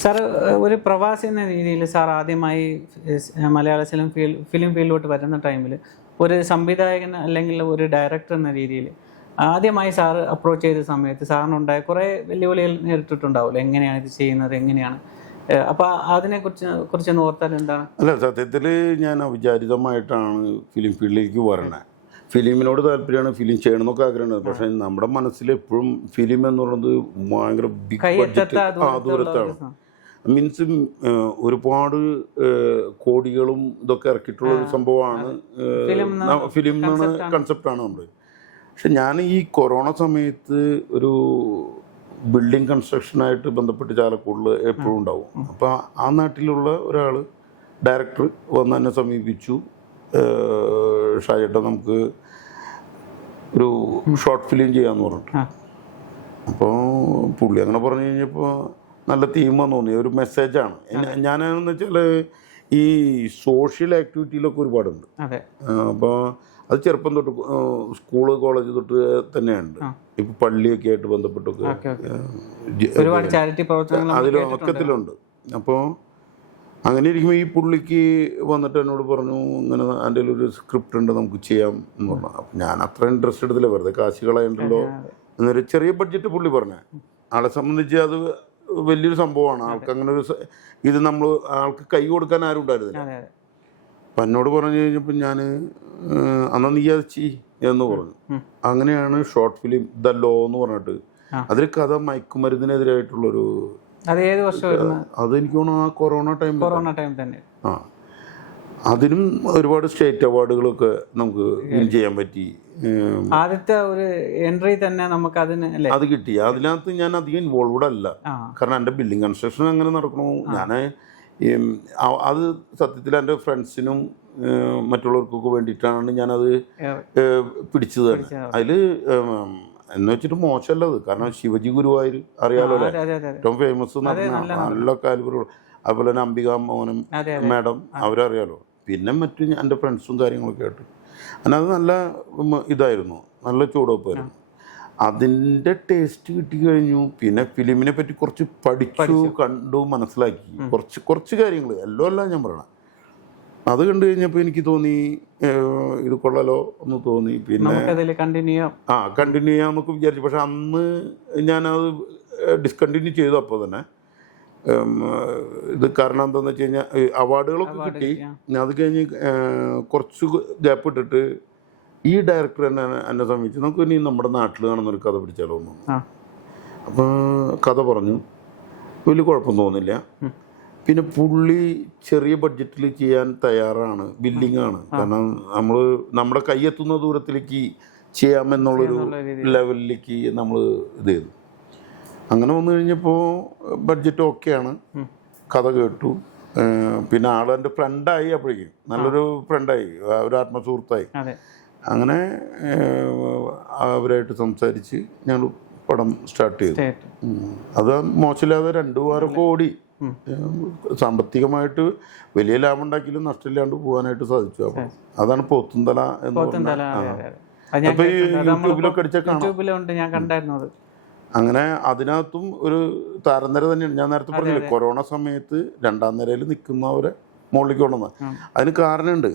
സാർ, ഒരു പ്രവാസി എന്ന രീതിയിൽ സാർ ആദ്യമായി മലയാള ഫിലിം ഫീൽഡിലോട്ട് വരുന്ന ടൈമിൽ ഒരു സംവിധായകൻ അല്ലെങ്കിൽ ഒരു ഡയറക്ടർ എന്ന രീതിയിൽ ആദ്യമായി സാർ അപ്രോച്ച് ചെയ്ത സമയത്ത് സാറിനുണ്ടായ കുറേ വെല്ലുവിളികൾ നേരിട്ടിട്ടുണ്ടാവില്ല. എങ്ങനെയാണ് ഇത് ചെയ്യുന്നത്, എങ്ങനെയാണ് അപ്പോൾ അതിനെ കുറിച്ചൊന്ന് ഓർത്താൽ എന്താണ്? അല്ല, സത്യത്തിൽ ഞാൻ അവിചാരിതമായിട്ടാണ് ഫിലിം ഫീൽഡിലേക്ക് വരണത്. ഫിലിമിനോട് താല്പര്യമാണ്, ഫിലിം ചെയ്യണമെന്നൊക്കെ ആഗ്രഹമാണ്. പക്ഷേ നമ്മുടെ മനസ്സിൽ എപ്പോഴും ഫിലിം എന്നുള്ളത് ഭയങ്കര ബിഗ് ബഡ്ജറ്റ് ദൂരത്താണ്. മീൻസ് ഒരുപാട് കോടികളും ഇതൊക്കെ ഇറക്കിയിട്ടുള്ള ഒരു സംഭവമാണ് ഫിലിം എന്നാണ് കൺസെപ്റ്റാണ് നമ്മൾ. പക്ഷെ ഞാൻ ഈ കൊറോണ സമയത്ത് ഒരു ബിൽഡിംഗ് കൺസ്ട്രക്ഷനായിട്ട് ബന്ധപ്പെട്ട് ചാലക്കുടിൽ എപ്പോഴും ഉണ്ടാവും. അപ്പോൾ ആ നാട്ടിലുള്ള ഒരാൾ ഡയറക്ടർ വന്ന് എന്നെ സമീപിച്ചു, ഷാജേട്ടൻ നമുക്ക് ഒരു ഷോർട്ട് ഫിലിം ചെയ്യാമെന്ന് പറഞ്ഞിട്ട്. അപ്പോൾ പുള്ളി അങ്ങനെ പറഞ്ഞു കഴിഞ്ഞപ്പോൾ നല്ല തീമാന്ന് തോന്നി, ഒരു മെസ്സേജാണ്. ഞാനെന്ന് വെച്ചാൽ ഈ സോഷ്യൽ ആക്ടിവിറ്റിയിലൊക്കെ ഒരുപാടുണ്ട്. അപ്പോൾ അത് ചെറുപ്പം തൊട്ട് സ്കൂള് കോളേജ് തൊട്ട് തന്നെയുണ്ട്. ഇപ്പം പള്ളിയൊക്കെ ആയിട്ട് ബന്ധപ്പെട്ടൊക്കെ അതിലൊക്കത്തിലുണ്ട്. അപ്പോൾ അങ്ങനെ ഇരിക്കുമ്പോൾ ഈ പുള്ളിക്ക് വന്നിട്ട് എന്നോട് പറഞ്ഞു, ഇങ്ങനെ എൻ്റെ ഒരു സ്ക്രിപ്റ്റ് ഉണ്ട്, നമുക്ക് ചെയ്യാം എന്ന് പറഞ്ഞു. അപ്പം ഞാൻ അത്ര ഇൻട്രസ്റ്റ് എടുത്തില്ല, വെറുതെ കാശ് കളയണ്ടല്ലോ എന്നൊരു ചെറിയ ബഡ്ജറ്റ് പുള്ളി പറഞ്ഞ. ആളെ സംബന്ധിച്ച് അത് വലിയൊരു സംഭവമാണ്. ആൾക്ക് അങ്ങനെ ഒരു ഇത് നമ്മൾ ആൾക്ക് കൈ കൊടുക്കാൻ ആരും ഉണ്ടായിരുന്നില്ല. അപ്പം എന്നോട് പറഞ്ഞു കഴിഞ്ഞപ്പോൾ ഞാൻ അന്ന് നീ അത് എന്ന് പറഞ്ഞു. അങ്ങനെയാണ് ഷോർട്ട് ഫിലിം ദ ലോ എന്ന് പറഞ്ഞിട്ട്, അതിൽ കഥ മയക്കുമരുന്നിനെതിരായിട്ടുള്ളൊരു, അതെനിക്ക് തോന്നുന്നു ആ കൊറോണ ടൈം തന്നെ. ആ, അതിനും ഒരുപാട് സ്റ്റേറ്റ് അവാർഡുകളൊക്കെ നമുക്ക് വിൻ ചെയ്യാൻ പറ്റി. ആദ്യത്തെ ഒരു എൻട്രി തന്നെ നമുക്ക് അത് കിട്ടി. അതിനകത്ത് ഞാൻ അധികം ഇൻവോൾവ്ഡ് അല്ല, കാരണം എൻ്റെ ബിൽഡിംഗ് കൺസ്ട്രക്ഷൻ അങ്ങനെ നടക്കണു. ഞാൻ അത് സത്യത്തിൽ എൻ്റെ ഫ്രണ്ട്സിനും മറ്റുള്ളവർക്കൊക്കെ വേണ്ടിയിട്ടാണ് ഞാനത് പിടിച്ചത് തന്നെ. അതിൽ എന്ന് വെച്ചിട്ട് മോശമല്ലത്, കാരണം ശിവജി ഗുരുവായൂർ അറിയാലോ അല്ലേ, ഏറ്റവും ഫേമസ് നല്ല കാലിബറുകൾ. അതുപോലെ തന്നെ അംബിക മോഹനം മാഡം അവരറിയാലോ. പിന്നെ മറ്റു എൻ്റെ ഫ്രണ്ട്സും കാര്യങ്ങളൊക്കെ ആയിട്ട് അതിനകത്ത് നല്ല ഇതായിരുന്നു, നല്ല ചൂടുവെപ്പായിരുന്നു. അതിൻ്റെ ടേസ്റ്റ് കിട്ടിക്കഴിഞ്ഞു. പിന്നെ ഫിലിമിനെ പറ്റി കുറച്ച് പഠിച്ചു, കണ്ടു, മനസ്സിലാക്കി കുറച്ച് കാര്യങ്ങൾ, എല്ലാം അല്ല ഞാൻ പറയണം. അത് കണ്ടു കഴിഞ്ഞപ്പോൾ എനിക്ക് തോന്നി ഇത് കൊള്ളാലോ എന്ന് തോന്നി. പിന്നെ കണ്ടിന്യൂ ചെയ്യാമെന്നൊക്കെ വിചാരിച്ചു. പക്ഷെ അന്ന് ഞാനത് ഡിസ്കണ്ടിന്യൂ ചെയ്തു. അപ്പോൾ തന്നെ ഇത് കാരണം എന്താണെന്ന് വെച്ച് കഴിഞ്ഞാൽ അവാർഡുകളൊക്കെ കിട്ടി. അത് കഴിഞ്ഞ് കുറച്ച് ഗ്യാപ്പ് ഇട്ടിട്ട് ഈ ഡയറക്ടർ എന്നെ സമീപിച്ചു, നമുക്ക് ഇനി നമ്മുടെ നാട്ടിൽ കാണുന്നൊരു കഥ പിടിച്ചാലോ എന്ന്. അപ്പോൾ കഥ പറഞ്ഞു, വലിയ കുഴപ്പം തോന്നില്ല. പിന്നെ പുള്ളി ചെറിയ ബഡ്ജറ്റിൽ ചെയ്യാൻ തയ്യാറാണ്, ബില്ലിങ്ങാണ്. കാരണം നമ്മുടെ കൈയെത്തുന്ന ദൂരത്തിലേക്ക് ചെയ്യാമെന്നുള്ളൊരു ലെവലിലേക്ക് നമ്മൾ ഇത് ചെയ്തു. അങ്ങനെ വന്നു കഴിഞ്ഞപ്പോൾ ബഡ്ജറ്റ് ഓക്കെയാണ്, കഥ കേട്ടു. പിന്നെ ആളെൻ്റെ ഫ്രണ്ടായി, അപ്പോഴേക്കും നല്ലൊരു ഫ്രണ്ടായി, ഒരു ആത്മസുഹൃത്തായി. അങ്ങനെ അവരായിട്ട് സംസാരിച്ച് ഞങ്ങൾ പടം സ്റ്റാർട്ട് ചെയ്തു. അത് മോശമില്ലാതെ 2 വാരമൊക്കെ ഓടി. സാമ്പത്തികമായിട്ട് വലിയ ലാഭം ഉണ്ടാക്കിയാലും നഷ്ടമില്ലാണ്ട് പോകാനായിട്ട് സാധിച്ചു. അപ്പം അതാണ് പോത്തുന്തല എന്ന് പറഞ്ഞാൽ. അപ്പൊ ഈ യൂട്യൂബിലൊക്കെ അടിച്ചാൽ കാണാം. അങ്ങനെ അതിനകത്തും ഒരു താരനിര തന്നെയാണ്. ഞാൻ നേരത്തെ പറഞ്ഞില്ലേ, കൊറോണ സമയത്ത് 2ാം നിരയിൽ നിൽക്കുന്നവരെ മുകളിലേക്ക് കൊണ്ടുവന്ന. അതിന് കാരണമുണ്ട്.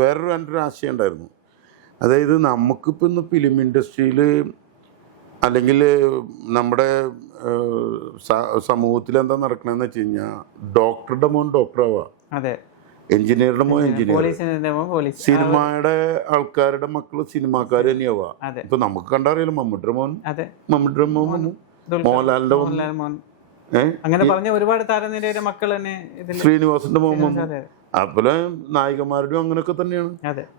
വേറൊരു എൻ്റെ ഒരു ആശയം ഉണ്ടായിരുന്നു. അതായത് നമുക്കിപ്പോൾ ഇന്ന് ഫിലിം ഇൻഡസ്ട്രിയിൽ അല്ലെങ്കിൽ നമ്മുടെ സമൂഹത്തിൽ എന്താ നടക്കണമെന്ന് വെച്ച് കഴിഞ്ഞാൽ, ഡോക്ടറുടെ മോൻ ഡോക്ടറാവാ, എഞ്ചിനീയറുടെ മോൻ എഞ്ചിനീയർ, സിനിമയുടെ ആൾക്കാരുടെ മക്കള് സിനിമാക്കാർ തന്നെയാവാ. ഇപ്പൊ നമുക്ക് കണ്ടറിയാലോ, മമ്മൂട്ടിയുടെ മോൻ മോഹൻലാലിന്റെ മോൻ, ഒരുപാട് താരനിരയുടെ മക്കൾ തന്നെ, ശ്രീനിവാസന്റെ മോൻ, അതുപോലെ നായികമാരുടെയും അങ്ങനെയൊക്കെ തന്നെയാണ്.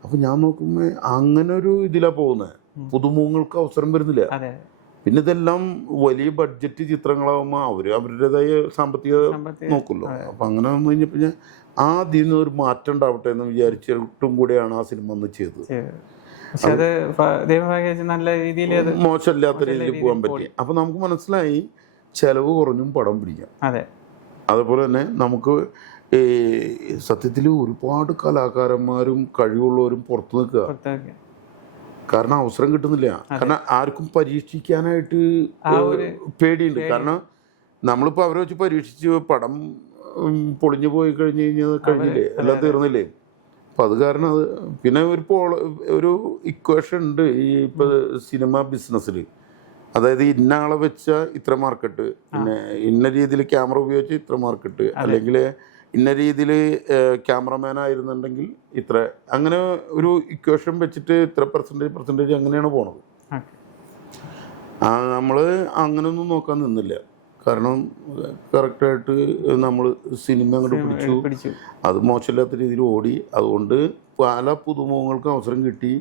അപ്പൊ ഞാൻ നോക്കുമ്പോ അങ്ങനെ ഒരു ഇതിലാ പോകുന്നത്. പുതുമുഖങ്ങൾക്ക് അവസരം വരുന്നില്ല. പിന്നെ ഇതെല്ലാം വലിയ ബഡ്ജറ്റ് ചിത്രങ്ങളാകുമ്പോൾ അവരുടേതായ സാമ്പത്തിക നോക്കുമല്ലോ. അപ്പൊ അങ്ങനെ വന്നു കഴിഞ്ഞപ്പോൾ ഞാൻ ആദ്യം ഒരു മാറ്റം ഉണ്ടാവട്ടെ എന്ന് വിചാരിച്ചിട്ടും കൂടെയാണ് ആ സിനിമ അന്ന് ചെയ്തത്. മോശമില്ലാത്ത രീതിയിൽ പോകാൻ പറ്റി. അപ്പൊ നമുക്ക് മനസ്സിലായി ചെലവ് കുറഞ്ഞും പടം പിടിക്കാം. അതുപോലെ തന്നെ നമുക്ക് സത്യത്തിൽ ഒരുപാട് കലാകാരന്മാരും കഴിവുള്ളവരും പുറത്തു നിൽക്കുക. കാരണം അവസരം കിട്ടുന്നില്ല. കാരണം ആർക്കും പരീക്ഷിക്കാനായിട്ട് പേടിയുണ്ട്. കാരണം നമ്മളിപ്പോൾ അവരെ വെച്ച് പരീക്ഷിച്ച് പടം പൊളിഞ്ഞു പോയി കഴിഞ്ഞില്ലേ, എല്ലാം തീർന്നില്ലേ. അപ്പം അത് കാരണം അത് പിന്നെ ഒരു ഇക്വേഷൻ ഉണ്ട് ഈ ഇപ്പോൾ സിനിമ ബിസിനസ്സിൽ. അതായത് ഇന്ന ആളെ വെച്ച ഇത്ര മാർക്കറ്റ്, പിന്നെ ഇന്ന രീതിയിൽ ക്യാമറ ഉപയോഗിച്ച് ഇത്ര മാർക്കറ്റ്, അല്ലെങ്കിൽ ഇന്ന രീതിയിൽ ക്യാമറമാൻ ആയിരുന്നുണ്ടെങ്കിൽ ഇത്ര, അങ്ങനെ ഒരു ഇക്വേഷൻ വെച്ചിട്ട് ഇത്ര പെർസെൻറ്റേജ് അങ്ങനെയാണ് പോണത്. നമ്മൾ അങ്ങനെയൊന്നും നോക്കാൻ നിന്നില്ല. കാരണം കറക്റ്റായിട്ട് നമ്മൾ സിനിമ അങ്ങോട്ട് പിടിച്ചു, അത് മോശമില്ലാത്ത രീതിയിൽ ഓടി. അതുകൊണ്ട് പല പുതുമുഖങ്ങൾക്കും അവസരം കിട്ടി.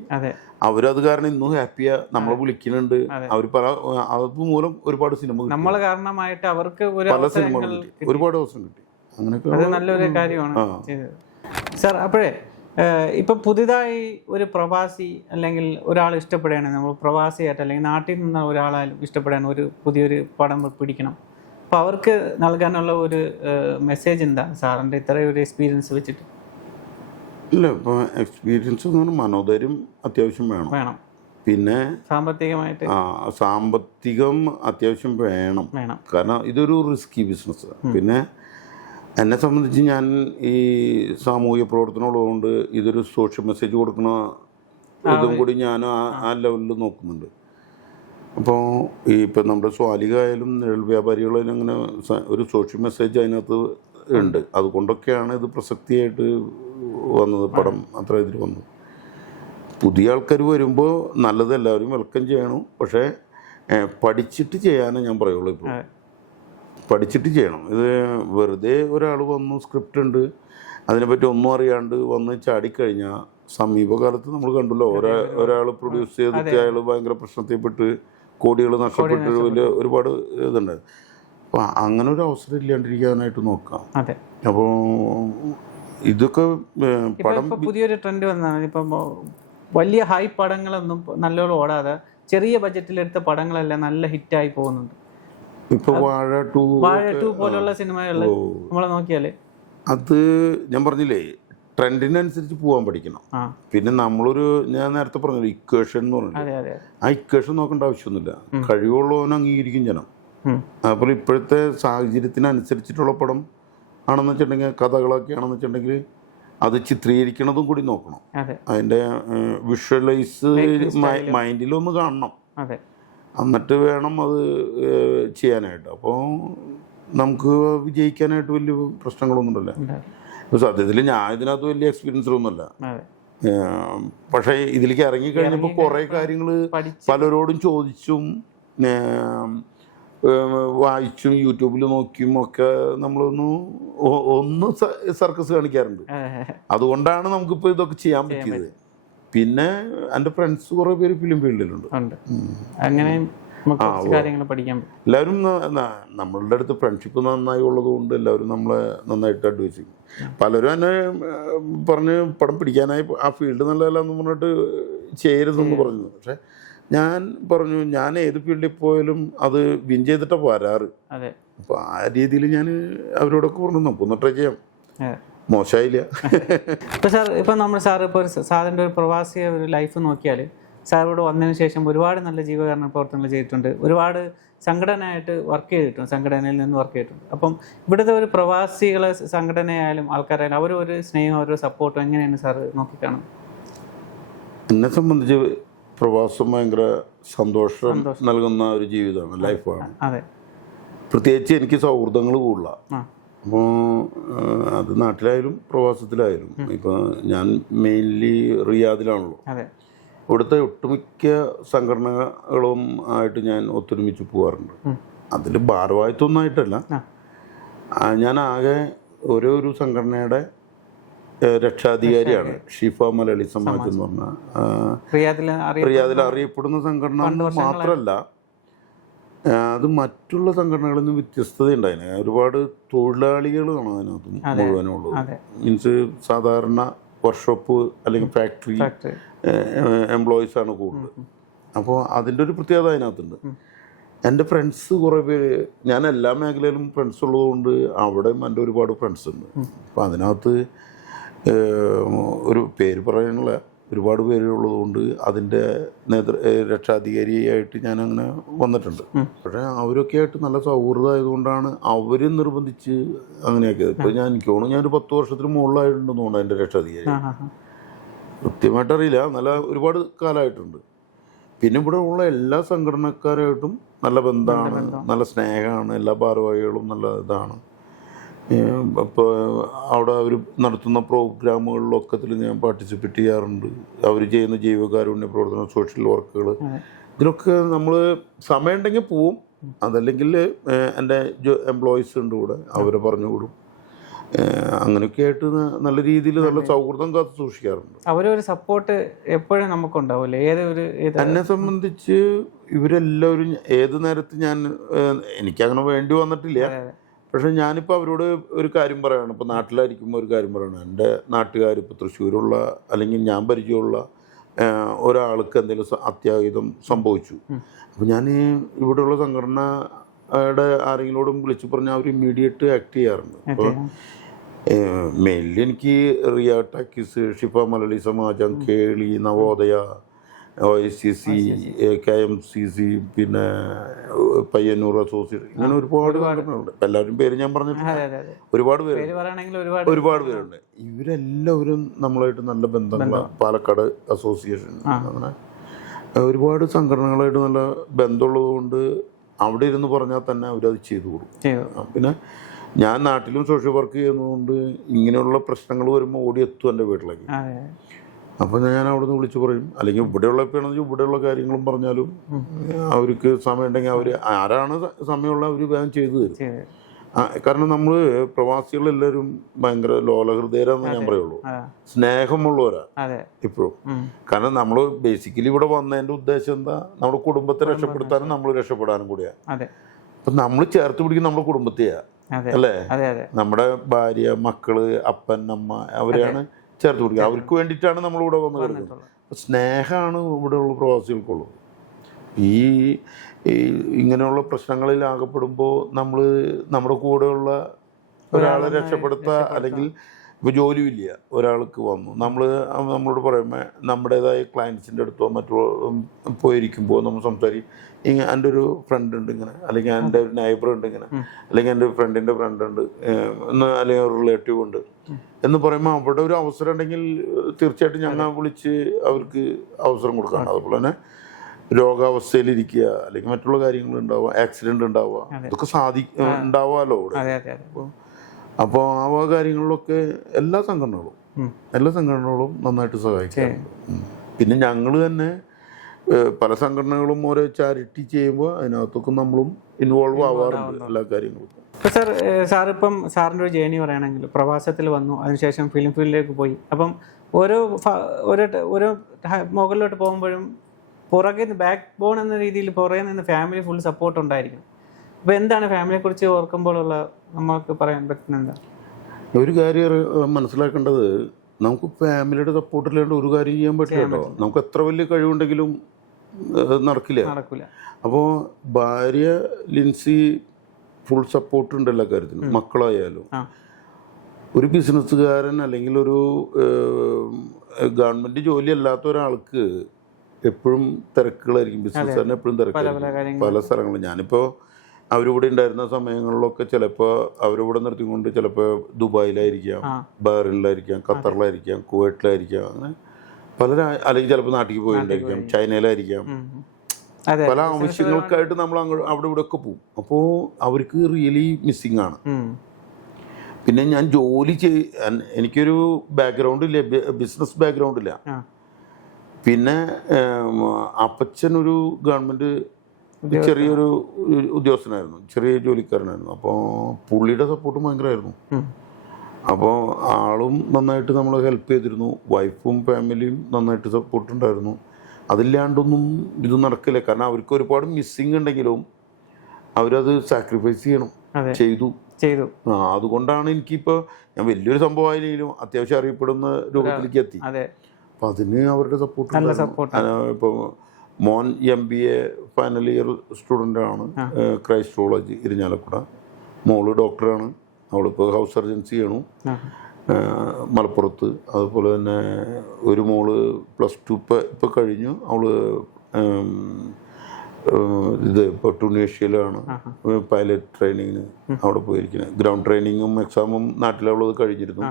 അവരത് കാരണം ഇന്നും ഹാപ്പിയാ, നമ്മളെ വിളിക്കുന്നുണ്ട്. അവർ പല അതുമൂലം ഒരുപാട് സിനിമ നമ്മളെ കാരണമായിട്ട് അവർക്ക് പല സിനിമകൾ കിട്ടി, ഒരുപാട് അവസരം കിട്ടി. അങ്ങനെയൊക്കെ നല്ലൊരു കാര്യമാണ് സാർ. അപ്പോഴേ ഇപ്പം പുതിയതായി ഒരു പ്രവാസി അല്ലെങ്കിൽ ഒരാൾ ഇഷ്ടപ്പെടുകയാണെങ്കിൽ, നമ്മൾ പ്രവാസിയായിട്ട് അല്ലെങ്കിൽ നാട്ടിൽ നിന്ന് ഒരാളായാലും ഇഷ്ടപ്പെടാൻ ഒരു പുതിയൊരു പടം പിടിക്കണം, അപ്പോൾ അവർക്ക് നൽകാനുള്ള ഒരു മെസ്സേജ് എന്താണ് സാറിൻ്റെ ഇത്രയും ഒരു എക്സ്പീരിയൻസ് വെച്ചിട്ട്? ഇല്ല, ഇപ്പോൾ എക്സ്പീരിയൻസ് എന്ന് പറഞ്ഞാൽ മനോധൈര്യം അത്യാവശ്യം വേണം. പിന്നെ സാമ്പത്തികം അത്യാവശ്യം വേണം. കാരണം ഇതൊരു റിസ്കി ബിസിനസ്. പിന്നെ എന്നെ സംബന്ധിച്ച് ഞാൻ ഈ സാമൂഹ്യ പ്രവർത്തനമുള്ളതുകൊണ്ട് ഇതൊരു സോഷ്യൽ മെസ്സേജ് കൊടുക്കുന്ന ഇതും കൂടി ഞാൻ ആ ലെവലിൽ നോക്കുന്നുണ്ട്. അപ്പോൾ ഈ ഇപ്പം നമ്മുടെ സ്വാലികായാലും നിഴൽ വ്യാപാരികളായാലും അങ്ങനെ ഒരു സോഷ്യൽ മെസ്സേജ് അതിനകത്ത് ഉണ്ട്. അതുകൊണ്ടൊക്കെയാണ് ഇത് പ്രസക്തിയായിട്ട് വന്നത്, പടം അത്ര ഇതിൽ വന്നത്. പുതിയ ആൾക്കാർ വരുമ്പോൾ നല്ലത് എല്ലാവരും വെൽക്കം ചെയ്യണം. പക്ഷേ പഠിച്ചിട്ട് ചെയ്യാനേ ഞാൻ പറയുള്ളൂ. ഇപ്പോൾ പഠിച്ചിട്ട് ചെയ്യണം. ഇത് വെറുതെ ഒരാൾ വന്നു, സ്ക്രിപ്റ്റ് ഉണ്ട്, അതിനെപ്പറ്റി ഒന്നും അറിയാണ്ട് വന്ന് ചാടിക്കഴിഞ്ഞാൽ, സമീപകാലത്ത് നമ്മൾ കണ്ടല്ലോ, ഒരാൾ പ്രൊഡ്യൂസ് ചെയ്തിട്ട് അയാൾ ഭയങ്കര പ്രശ്നത്തിൽപ്പെട്ട് കോടികൾ നഷ്ടപ്പെട്ട് വലിയ ഒരുപാട് ഇതുണ്ട്. അപ്പോൾ അങ്ങനെ ഒരു അവസരം ഇല്ലാണ്ടിരിക്കാനായിട്ട് നോക്കാം. അപ്പോൾ ഇതൊക്കെ പടം പുതിയൊരു ട്രെൻഡ് വന്നതാണ്. ഇപ്പം വലിയ ഹൈ പടങ്ങളൊന്നും നല്ലോണം ഓടാതെ ചെറിയ ബഡ്ജറ്റിലെടുത്ത പടങ്ങളെല്ലാം നല്ല ഹിറ്റായി പോകുന്നുണ്ട്. ഇപ്പൊ വാഴ 2 പോലുള്ള സിനിമകളിൽ നമ്മളെ നോക്കിയാല് അത് ഞാൻ പറഞ്ഞില്ലേ, ട്രെൻഡിനനുസരിച്ച് പോകാൻ പഠിക്കണം. പിന്നെ ഞാൻ നേരത്തെ പറഞ്ഞല്ലോ ഇക്വേഷൻ എന്ന് പറഞ്ഞില്ലേ, ആ ഇക്വേഷൻ നോക്കേണ്ട ആവശ്യമൊന്നുമില്ല. കഴിവുള്ളവനെ അംഗീകരിക്കും ജനം. അപ്പോൾ ഇപ്പോഴത്തെ സാഹചര്യത്തിനനുസരിച്ചിട്ടുള്ള പടം ആണെന്ന് വെച്ചിട്ടുണ്ടെങ്കിൽ, കഥകളൊക്കെ ആണെന്ന് വെച്ചിട്ടുണ്ടെങ്കിൽ അത് ചിത്രീകരിക്കണതും കൂടി നോക്കണം. അതിൻ്റെ വിഷ്വലൈസ് മൈൻഡിലൊന്ന് കാണണം. എന്നിട്ട് വേണം അത് ചെയ്യാനായിട്ട്. അപ്പോൾ നമുക്ക് വിജയിക്കാനായിട്ട് വലിയ പ്രശ്നങ്ങളൊന്നും ഇല്ല. സത്യത്തിൽ ഞാൻ ഇതിനകത്ത് വലിയ എക്സ്പീരിയൻസൊന്നുമല്ല. പക്ഷേ ഇതിലേക്ക് ഇറങ്ങിക്കഴിഞ്ഞപ്പോൾ കുറേ കാര്യങ്ങൾ പലരോടും ചോദിച്ചും വായിച്ചും യൂട്യൂബിൽ നോക്കിയും ഒക്കെ നമ്മളൊന്ന് സർക്കസ് കാണിക്കാറുണ്ട്. അതുകൊണ്ടാണ് നമുക്കിപ്പോൾ ഇതൊക്കെ ചെയ്യാൻ പറ്റിയത്. പിന്നെ എൻ്റെ ഫ്രണ്ട്സ് കുറേ പേര് ഫിലിം ഫീൽഡിലുണ്ട്. എല്ലാവരും നമ്മളുടെ അടുത്ത് ഫ്രണ്ട്ഷിപ്പ് നന്നായി ഉള്ളത് കൊണ്ട് എല്ലാവരും നമ്മളെ നന്നായിട്ട് അഡ്വൈസ് ചെയ്യും. പലരും എന്നെ പറഞ്ഞ് പടം പിടിക്കാനായി ആ ഫീൽഡ് നല്ലതല്ല എന്ന് പറഞ്ഞിട്ട് ചെയ്യരുതെന്ന് പറഞ്ഞു. പക്ഷെ ഞാൻ പറഞ്ഞു, ഞാൻ ഏത് ഫീൽഡിൽ പോയാലും അത് വിൻ ചെയ്തിട്ടാണ് വരാറ്. അപ്പോൾ ആ രീതിയിൽ ഞാൻ അവരോടൊക്കെ പറഞ്ഞു നമുക്കൊന്ന് ട്രൈ ചെയ്യാം. മോശമായില്ല. ഇപ്പം സാർ, ഇപ്പം നമ്മൾ ഇപ്പോൾ സാറിൻ്റെ ഒരു പ്രവാസി ഒരു ലൈഫ് നോക്കിയാൽ, സാർ ഇവിടെ വന്നതിന് ശേഷം ഒരുപാട് നല്ല ജീവകാരുണ്യ പ്രവർത്തനങ്ങൾ ചെയ്തിട്ടുണ്ട്, ഒരുപാട് സംഘടനയായിട്ട് വർക്ക് ചെയ്തിട്ടുണ്ട്, സംഘടനയിൽ നിന്ന് വർക്ക് ചെയ്തിട്ടുണ്ട്. അപ്പം ഇവിടുത്തെ ഒരു പ്രവാസികളെ സംഘടനയായാലും ആൾക്കാരായാലും അവരൊരു സ്നേഹം, ഒരു സപ്പോർട്ടും എങ്ങനെയാണ് സാർ നോക്കിക്കാണും? എന്നെ സംബന്ധിച്ച് പ്രവാസം ഭയങ്കര സന്തോഷം നൽകുന്ന ഒരു ജീവിതമാണ്, ലൈഫാണ്. പ്രത്യേകിച്ച് എനിക്ക് സൗഹൃദങ്ങൾ കൂടുതലാണ്. അപ്പോൾ അത് നാട്ടിലായാലും പ്രവാസത്തിലായാലും. ഇപ്പോൾ ഞാൻ മെയിൻലി റിയാദിലാണല്ലോ. ഇവിടുത്തെ ഒട്ടുമിക്ക സംഘടനകളും ആയിട്ട് ഞാൻ ഒത്തൊരുമിച്ച് പോകാറുണ്ട്. അതിൽ ഭാരവാഹിത്വമൊന്നായിട്ടല്ല, ഞാൻ ആകെ ഒരു സംഘടനയുടെ രക്ഷാധികാരിയാണ്. ഷിഫ മലയാളി സമാജ് എന്ന് പറഞ്ഞ റിയാദിൽ അറിയപ്പെടുന്ന സംഘടന മാത്രമല്ല, അത് മറ്റുള്ള സംഘടനകളിൽ നിന്ന് വ്യത്യസ്തതയുണ്ടായിരുന്നു. ഒരുപാട് തൊഴിലാളികളാണ് അതിനകത്ത് മുഴുവനുള്ളത്. മീൻസ് സാധാരണ വർക്ക്ഷോപ്പ് അല്ലെങ്കിൽ ഫാക്ടറി എംപ്ലോയീസാണ് കൂടുതൽ. അപ്പോൾ അതിൻ്റെ ഒരു പ്രത്യേകത അതിനകത്തുണ്ട്. എൻ്റെ ഫ്രണ്ട്സ് കുറേ പേര്, ഞാൻ എല്ലാ മേഖലയിലും ഫ്രണ്ട്സ് ഉള്ളതുകൊണ്ട് അവിടെയും എൻ്റെ ഒരുപാട് ഫ്രണ്ട്സ് ഉണ്ട്. അപ്പോൾ അതിനകത്ത് ഒരു പേര് പറയാനുള്ള ഒരുപാട് പേരുള്ളതുകൊണ്ട് അതിൻ്റെ രക്ഷാധികാരിയായിട്ട് ഞാനങ്ങനെ വന്നിട്ടുണ്ട്. പക്ഷേ അവരൊക്കെ ആയിട്ട് നല്ല സൗഹൃദമായതുകൊണ്ടാണ് അവർ നിർബന്ധിച്ച് അങ്ങനെയൊക്കെ. ഇപ്പോൾ എനിക്ക് തോന്നുന്നു ഞാനൊരു 10 വർഷത്തിന് മുകളിലായിട്ടുണ്ടെന്ന് തോന്നുന്നു എൻ്റെ രക്ഷാധികാരി. കൃത്യമായിട്ടറിയില്ല, നല്ല ഒരുപാട് കാലമായിട്ടുണ്ട്. പിന്നെ ഇവിടെ ഉള്ള എല്ലാ സംഘടനക്കാരായിട്ടും നല്ല ബന്ധമാണ്, നല്ല സ്നേഹമാണ്, എല്ലാ ഭാരവാഹികളും നല്ല ഇതാണ്. ഇപ്പോൾ അവിടെ അവർ നടത്തുന്ന പ്രോഗ്രാമുകളിലൊക്കെ ഞാൻ പാർട്ടിസിപ്പേറ്റ് ചെയ്യാറുണ്ട്. അവർ ചെയ്യുന്ന ജീവകാരുണ്യ പ്രവർത്തനം, സോഷ്യൽ വർക്കുകൾ, ഇതിലൊക്കെ നമ്മൾ സമയമുണ്ടെങ്കിൽ പോവും. അതല്ലെങ്കിൽ എൻ്റെ എംപ്ലോയീസ് ഉണ്ട് ഇവിടെ, അവരെ പറഞ്ഞു വിടും. അങ്ങനെയൊക്കെ ആയിട്ട് നല്ല രീതിയിൽ നല്ല സൗഹൃദം കാത്ത് സൂക്ഷിക്കാറുണ്ട്. അവരൊരു സപ്പോർട്ട് എപ്പോഴും നമുക്കുണ്ടാവില്ലേ? എന്നെ സംബന്ധിച്ച് ഇവരെല്ലാവരും ഏത് നേരത്ത് എനിക്കങ്ങനെ വേണ്ടി വന്നിട്ടില്ല. പക്ഷെ ഞാനിപ്പോൾ അവരോട് ഒരു കാര്യം പറയണം. ഇപ്പോൾ നാട്ടിലായിരിക്കുമ്പോൾ ഒരു കാര്യം പറയണം. എൻ്റെ നാട്ടുകാർ ഇപ്പോൾ തൃശ്ശൂരുള്ള അല്ലെങ്കിൽ ഞാൻ പരിചയമുള്ള ഒരാൾക്ക് എന്തെങ്കിലും അത്യാഹിതം സംഭവിച്ചു. അപ്പോൾ ഞാൻ ഇവിടെയുള്ള സംഘടനയുടെ ആരെങ്കിലോടും വിളിച്ചു പറഞ്ഞാൽ അവർ ഇമ്മീഡിയറ്റ് ആക്ട് ചെയ്യാറുണ്ട്. അപ്പോൾ മെയിൻലി എനിക്ക് റിയ ടാക്കിസ്, ഷിഫ മലയാളി സമാജം, കേളി, നവോദയ, OICC, KMCC, പിന്നെ പയ്യന്നൂർ അസോസിയേഷൻ, ഇങ്ങനെ ഒരുപാട് സംഘടനകളുണ്ട്. എല്ലാവരും പേര് ഞാൻ പറഞ്ഞിട്ടുണ്ട്. ഒരുപാട് പേരുണ്ട്. ഇവരെല്ലാവരും നമ്മളായിട്ട് നല്ല ബന്ധമുള്ള പാലക്കാട് അസോസിയേഷൻ, അങ്ങനെ ഒരുപാട് സംഘടനകളായിട്ട് നല്ല ബന്ധമുള്ളത് കൊണ്ട് അവിടെ ഇരുന്ന് പറഞ്ഞാൽ തന്നെ അവരത് ചെയ്തു കൊടുക്കും. പിന്നെ ഞാൻ നാട്ടിലും സോഷ്യൽ വർക്ക് ചെയ്യുന്നതുകൊണ്ട് ഇങ്ങനെയുള്ള പ്രശ്നങ്ങൾ വരുമ്പോൾ ഓടിയെത്തും എൻ്റെ വീട്ടിലേക്ക്. അപ്പോൾ ഞാൻ അവിടെ നിന്ന് വിളിച്ചു പറയും. അല്ലെങ്കിൽ ഇവിടെയുള്ള ഇവിടെയുള്ള കാര്യങ്ങളും പറഞ്ഞാലും അവർക്ക് സമയമുണ്ടെങ്കിൽ അവർ ആരാണ് സമയമുള്ള അവർ വേഗം ചെയ്തു തരും. കാരണം നമ്മൾ പ്രവാസികളെല്ലാവരും ഭയങ്കര ലോലഹൃദയരാന്ന് ഞാൻ പറയുള്ളൂ, സ്നേഹമുള്ളവരാ ഇപ്പോഴും. കാരണം നമ്മൾ ബേസിക്കലി ഇവിടെ വന്നതിൻ്റെ ഉദ്ദേശം എന്താ? നമ്മുടെ കുടുംബത്തെ രക്ഷപ്പെടുത്താനും നമ്മൾ രക്ഷപ്പെടാനും കൂടിയാണ്. അപ്പം നമ്മൾ ചേർത്ത് പിടിക്കും നമ്മുടെ കുടുംബത്തെയാ, അല്ലേ? നമ്മുടെ ഭാര്യ, മക്കള്, അപ്പൻ, അമ്മ, അവരെയാണ് ചേർത്ത് പിടിക്കുക. അവർക്ക് വേണ്ടിയിട്ടാണ് നമ്മളിവിടെ വന്ന് കിടക്കുന്നത്. സ്നേഹമാണ് ഇവിടെയുള്ള പ്രവാസികൾക്കുള്ളത്. ഈ ഇങ്ങനെയുള്ള പ്രശ്നങ്ങളിൽ ആകപ്പെടുമ്പോൾ നമ്മുടെ കൂടെയുള്ള ഒരാളെ രക്ഷപ്പെടുത്തുക, അല്ലെങ്കിൽ ഇപ്പോൾ ജോലിയില്ല ഒരാൾക്ക് വന്നു, നമ്മളോട് പറയുമ്പോൾ നമ്മുടേതായ ക്ലയൻസിൻ്റെ അടുത്തോ മറ്റോ പോയിരിക്കുമ്പോൾ നമ്മൾ സംസാരിക്കും, എൻ്റെ ഒരു ഫ്രണ്ട് ഉണ്ട് ഇങ്ങനെ, അല്ലെങ്കിൽ എൻ്റെ ഒരു നൈബർ ഉണ്ട് ഇങ്ങനെ, അല്ലെങ്കിൽ എൻ്റെ ഫ്രണ്ടിൻ്റെ ഫ്രണ്ട് ഉണ്ട്, അല്ലെങ്കിൽ ഒരു റിലേറ്റീവ് ഉണ്ട് എന്ന് പറയുമ്പോൾ അവിടെ ഒരു അവസരം ഉണ്ടെങ്കിൽ തീർച്ചയായിട്ടും ഞങ്ങൾ വിളിച്ച് അവർക്ക് അവസരം കൊടുക്കുകയാണ്. അതുപോലെ തന്നെ രോഗാവസ്ഥയിലിരിക്കുക, അല്ലെങ്കിൽ മറ്റുള്ള കാര്യങ്ങൾ ഉണ്ടാവുക, ആക്സിഡന്റ് ഉണ്ടാവുക, ഇതൊക്കെ ഉണ്ടാവാമല്ലോ ഇവിടെ. അപ്പോൾ ആ കാര്യങ്ങളിലൊക്കെ എല്ലാ സംഘടനകളും നന്നായിട്ട് സഹായിക്കാറുണ്ട്. പിന്നെ ഞങ്ങൾ തന്നെ പല സംഘടനകളും ഓരോ ചാരിറ്റി ചെയ്യുമ്പോൾ അതിനകത്തൊക്കെ നമ്മളും ഇൻവോൾവ് ആവാറുണ്ട് എല്ലാ കാര്യങ്ങളും. ഇപ്പോൾ സാറിപ്പം സാറിൻ്റെ ഒരു ജേണി പറയുകയാണെങ്കിൽ പ്രവാസത്തിൽ വന്നു, അതിനുശേഷം ഫിലിം ഫീൽഡിലേക്ക് പോയി. അപ്പം ഓരോ മുകളിലോട്ട് പോകുമ്പോഴും ബാക്ക് ബോൺ എന്ന രീതിയിൽ പുറകെ നിന്ന് ഫാമിലി ഫുൾ സപ്പോർട്ട് ഉണ്ടായിരിക്കും. അപ്പോൾ എന്താണ് ഫാമിലിയെക്കുറിച്ച് ഓർക്കുമ്പോഴുള്ള നമുക്ക് പറയാൻ പറ്റുന്നത്? എന്താ ഒരു കാര്യം മനസ്സിലാക്കേണ്ടത്, നമുക്ക് ഫാമിലിയുടെ സപ്പോർട്ടില്ലാണ്ട് ഒരു കാര്യം ചെയ്യാൻ പറ്റില്ലല്ലോ. നമുക്ക് എത്ര വലിയ കഴിവുണ്ടെങ്കിലും നടക്കില്ല. അപ്പോൾ ഭാര്യ ലിൻസി ഫുൾ സപ്പോർട്ട് ഉണ്ട് എല്ലാ കാര്യത്തിനും. മക്കളായാലും ഒരു ബിസിനസ്സുകാരൻ അല്ലെങ്കിൽ ഒരു ഗവൺമെൻറ് ജോലി അല്ലാത്ത ഒരാൾക്ക് എപ്പോഴും തിരക്കുകളായിരിക്കും. ബിസിനസ്സുകാരന് എപ്പോഴും തിരക്കായിരിക്കും പല സ്ഥലങ്ങളും. ഞാനിപ്പോൾ അവരിവിടെ ഉണ്ടായിരുന്ന സമയങ്ങളിലൊക്കെ ചിലപ്പോൾ അവരിവിടെ നിർത്തിക്കൊണ്ട് ചിലപ്പോൾ ദുബായിലായിരിക്കാം, ബഹ്റിനിലായിരിക്കാം, ഖത്തറിലായിരിക്കാം, കുവൈറ്റിലായിരിക്കാം, അങ്ങനെ അല്ലെങ്കിൽ ചിലപ്പോൾ നാട്ടിൽ പോയിട്ടുണ്ടായിരിക്കാം, ചൈനയിലായിരിക്കാം. പല ആവശ്യങ്ങൾക്കായിട്ട് നമ്മൾ അവിടെ ഇവിടെ ഒക്കെ പോകും. അപ്പോൾ അവർക്ക് റിയലി മിസ്സിങ് ആണ്. പിന്നെ ഞാൻ ജോലി എനിക്കൊരു ബാക്ക്ഗ്രൗണ്ട് ഇല്ല, ബിസിനസ് ബാക്ക്ഗ്രൗണ്ട് ഇല്ല. പിന്നെ അപ്പച്ചനൊരു ഗവൺമെൻറ് ചെറിയൊരു ഉദ്യോഗസ്ഥനായിരുന്നു, ചെറിയ ജോലിക്കാരനായിരുന്നു. അപ്പോൾ പുള്ളിയുടെ സപ്പോർട്ടും ഭയങ്കരമായിരുന്നു. അപ്പോൾ ആളും നന്നായിട്ട് നമ്മളെ ഹെൽപ്പ് ചെയ്തിരുന്നു. വൈഫും ഫാമിലിയും നന്നായിട്ട് സപ്പോർട്ടുണ്ടായിരുന്നു. അതില്ലാണ്ടൊന്നും ഇത് നടക്കില്ല. കാരണം അവർക്ക് ഒരുപാട് മിസ്സിങ് ഉണ്ടെങ്കിലും അവരത് സാക്രിഫൈസ് ചെയ്തു. അതുകൊണ്ടാണ് എനിക്കിപ്പോൾ ഞാൻ വലിയൊരു സംഭവമായാലും അത്യാവശ്യം അറിയപ്പെടുന്ന രൂപത്തിലേക്ക് എത്തി. അപ്പം അതിന് അവരുടെ സപ്പോർട്ട്. ഇപ്പോൾ മോൻ MBA ഫൈനൽ ഇയർ സ്റ്റുഡൻ്റാണ്, ക്രൈസ്റ്റ് കോളേജ് ഇരിഞ്ഞാലക്കുട. മോള് ഡോക്ടറാണ്, അവളിപ്പോൾ ഹൗസ് സർജൻസി ചെയ്യണു മലപ്പുറത്ത്. അതുപോലെ തന്നെ ഒരു മോള് +2 ഇപ്പോൾ കഴിഞ്ഞു. അവള് ഇപ്പോൾ ടുണീഷ്യയിലാണ് പൈലറ്റ് ട്രെയിനിങ്ങിന് അവിടെ പോയിരിക്കുന്നത്. ഗ്രൗണ്ട് ട്രെയിനിങ്ങും എക്സാമും നാട്ടിലവളത് കഴിഞ്ഞിരുന്നു.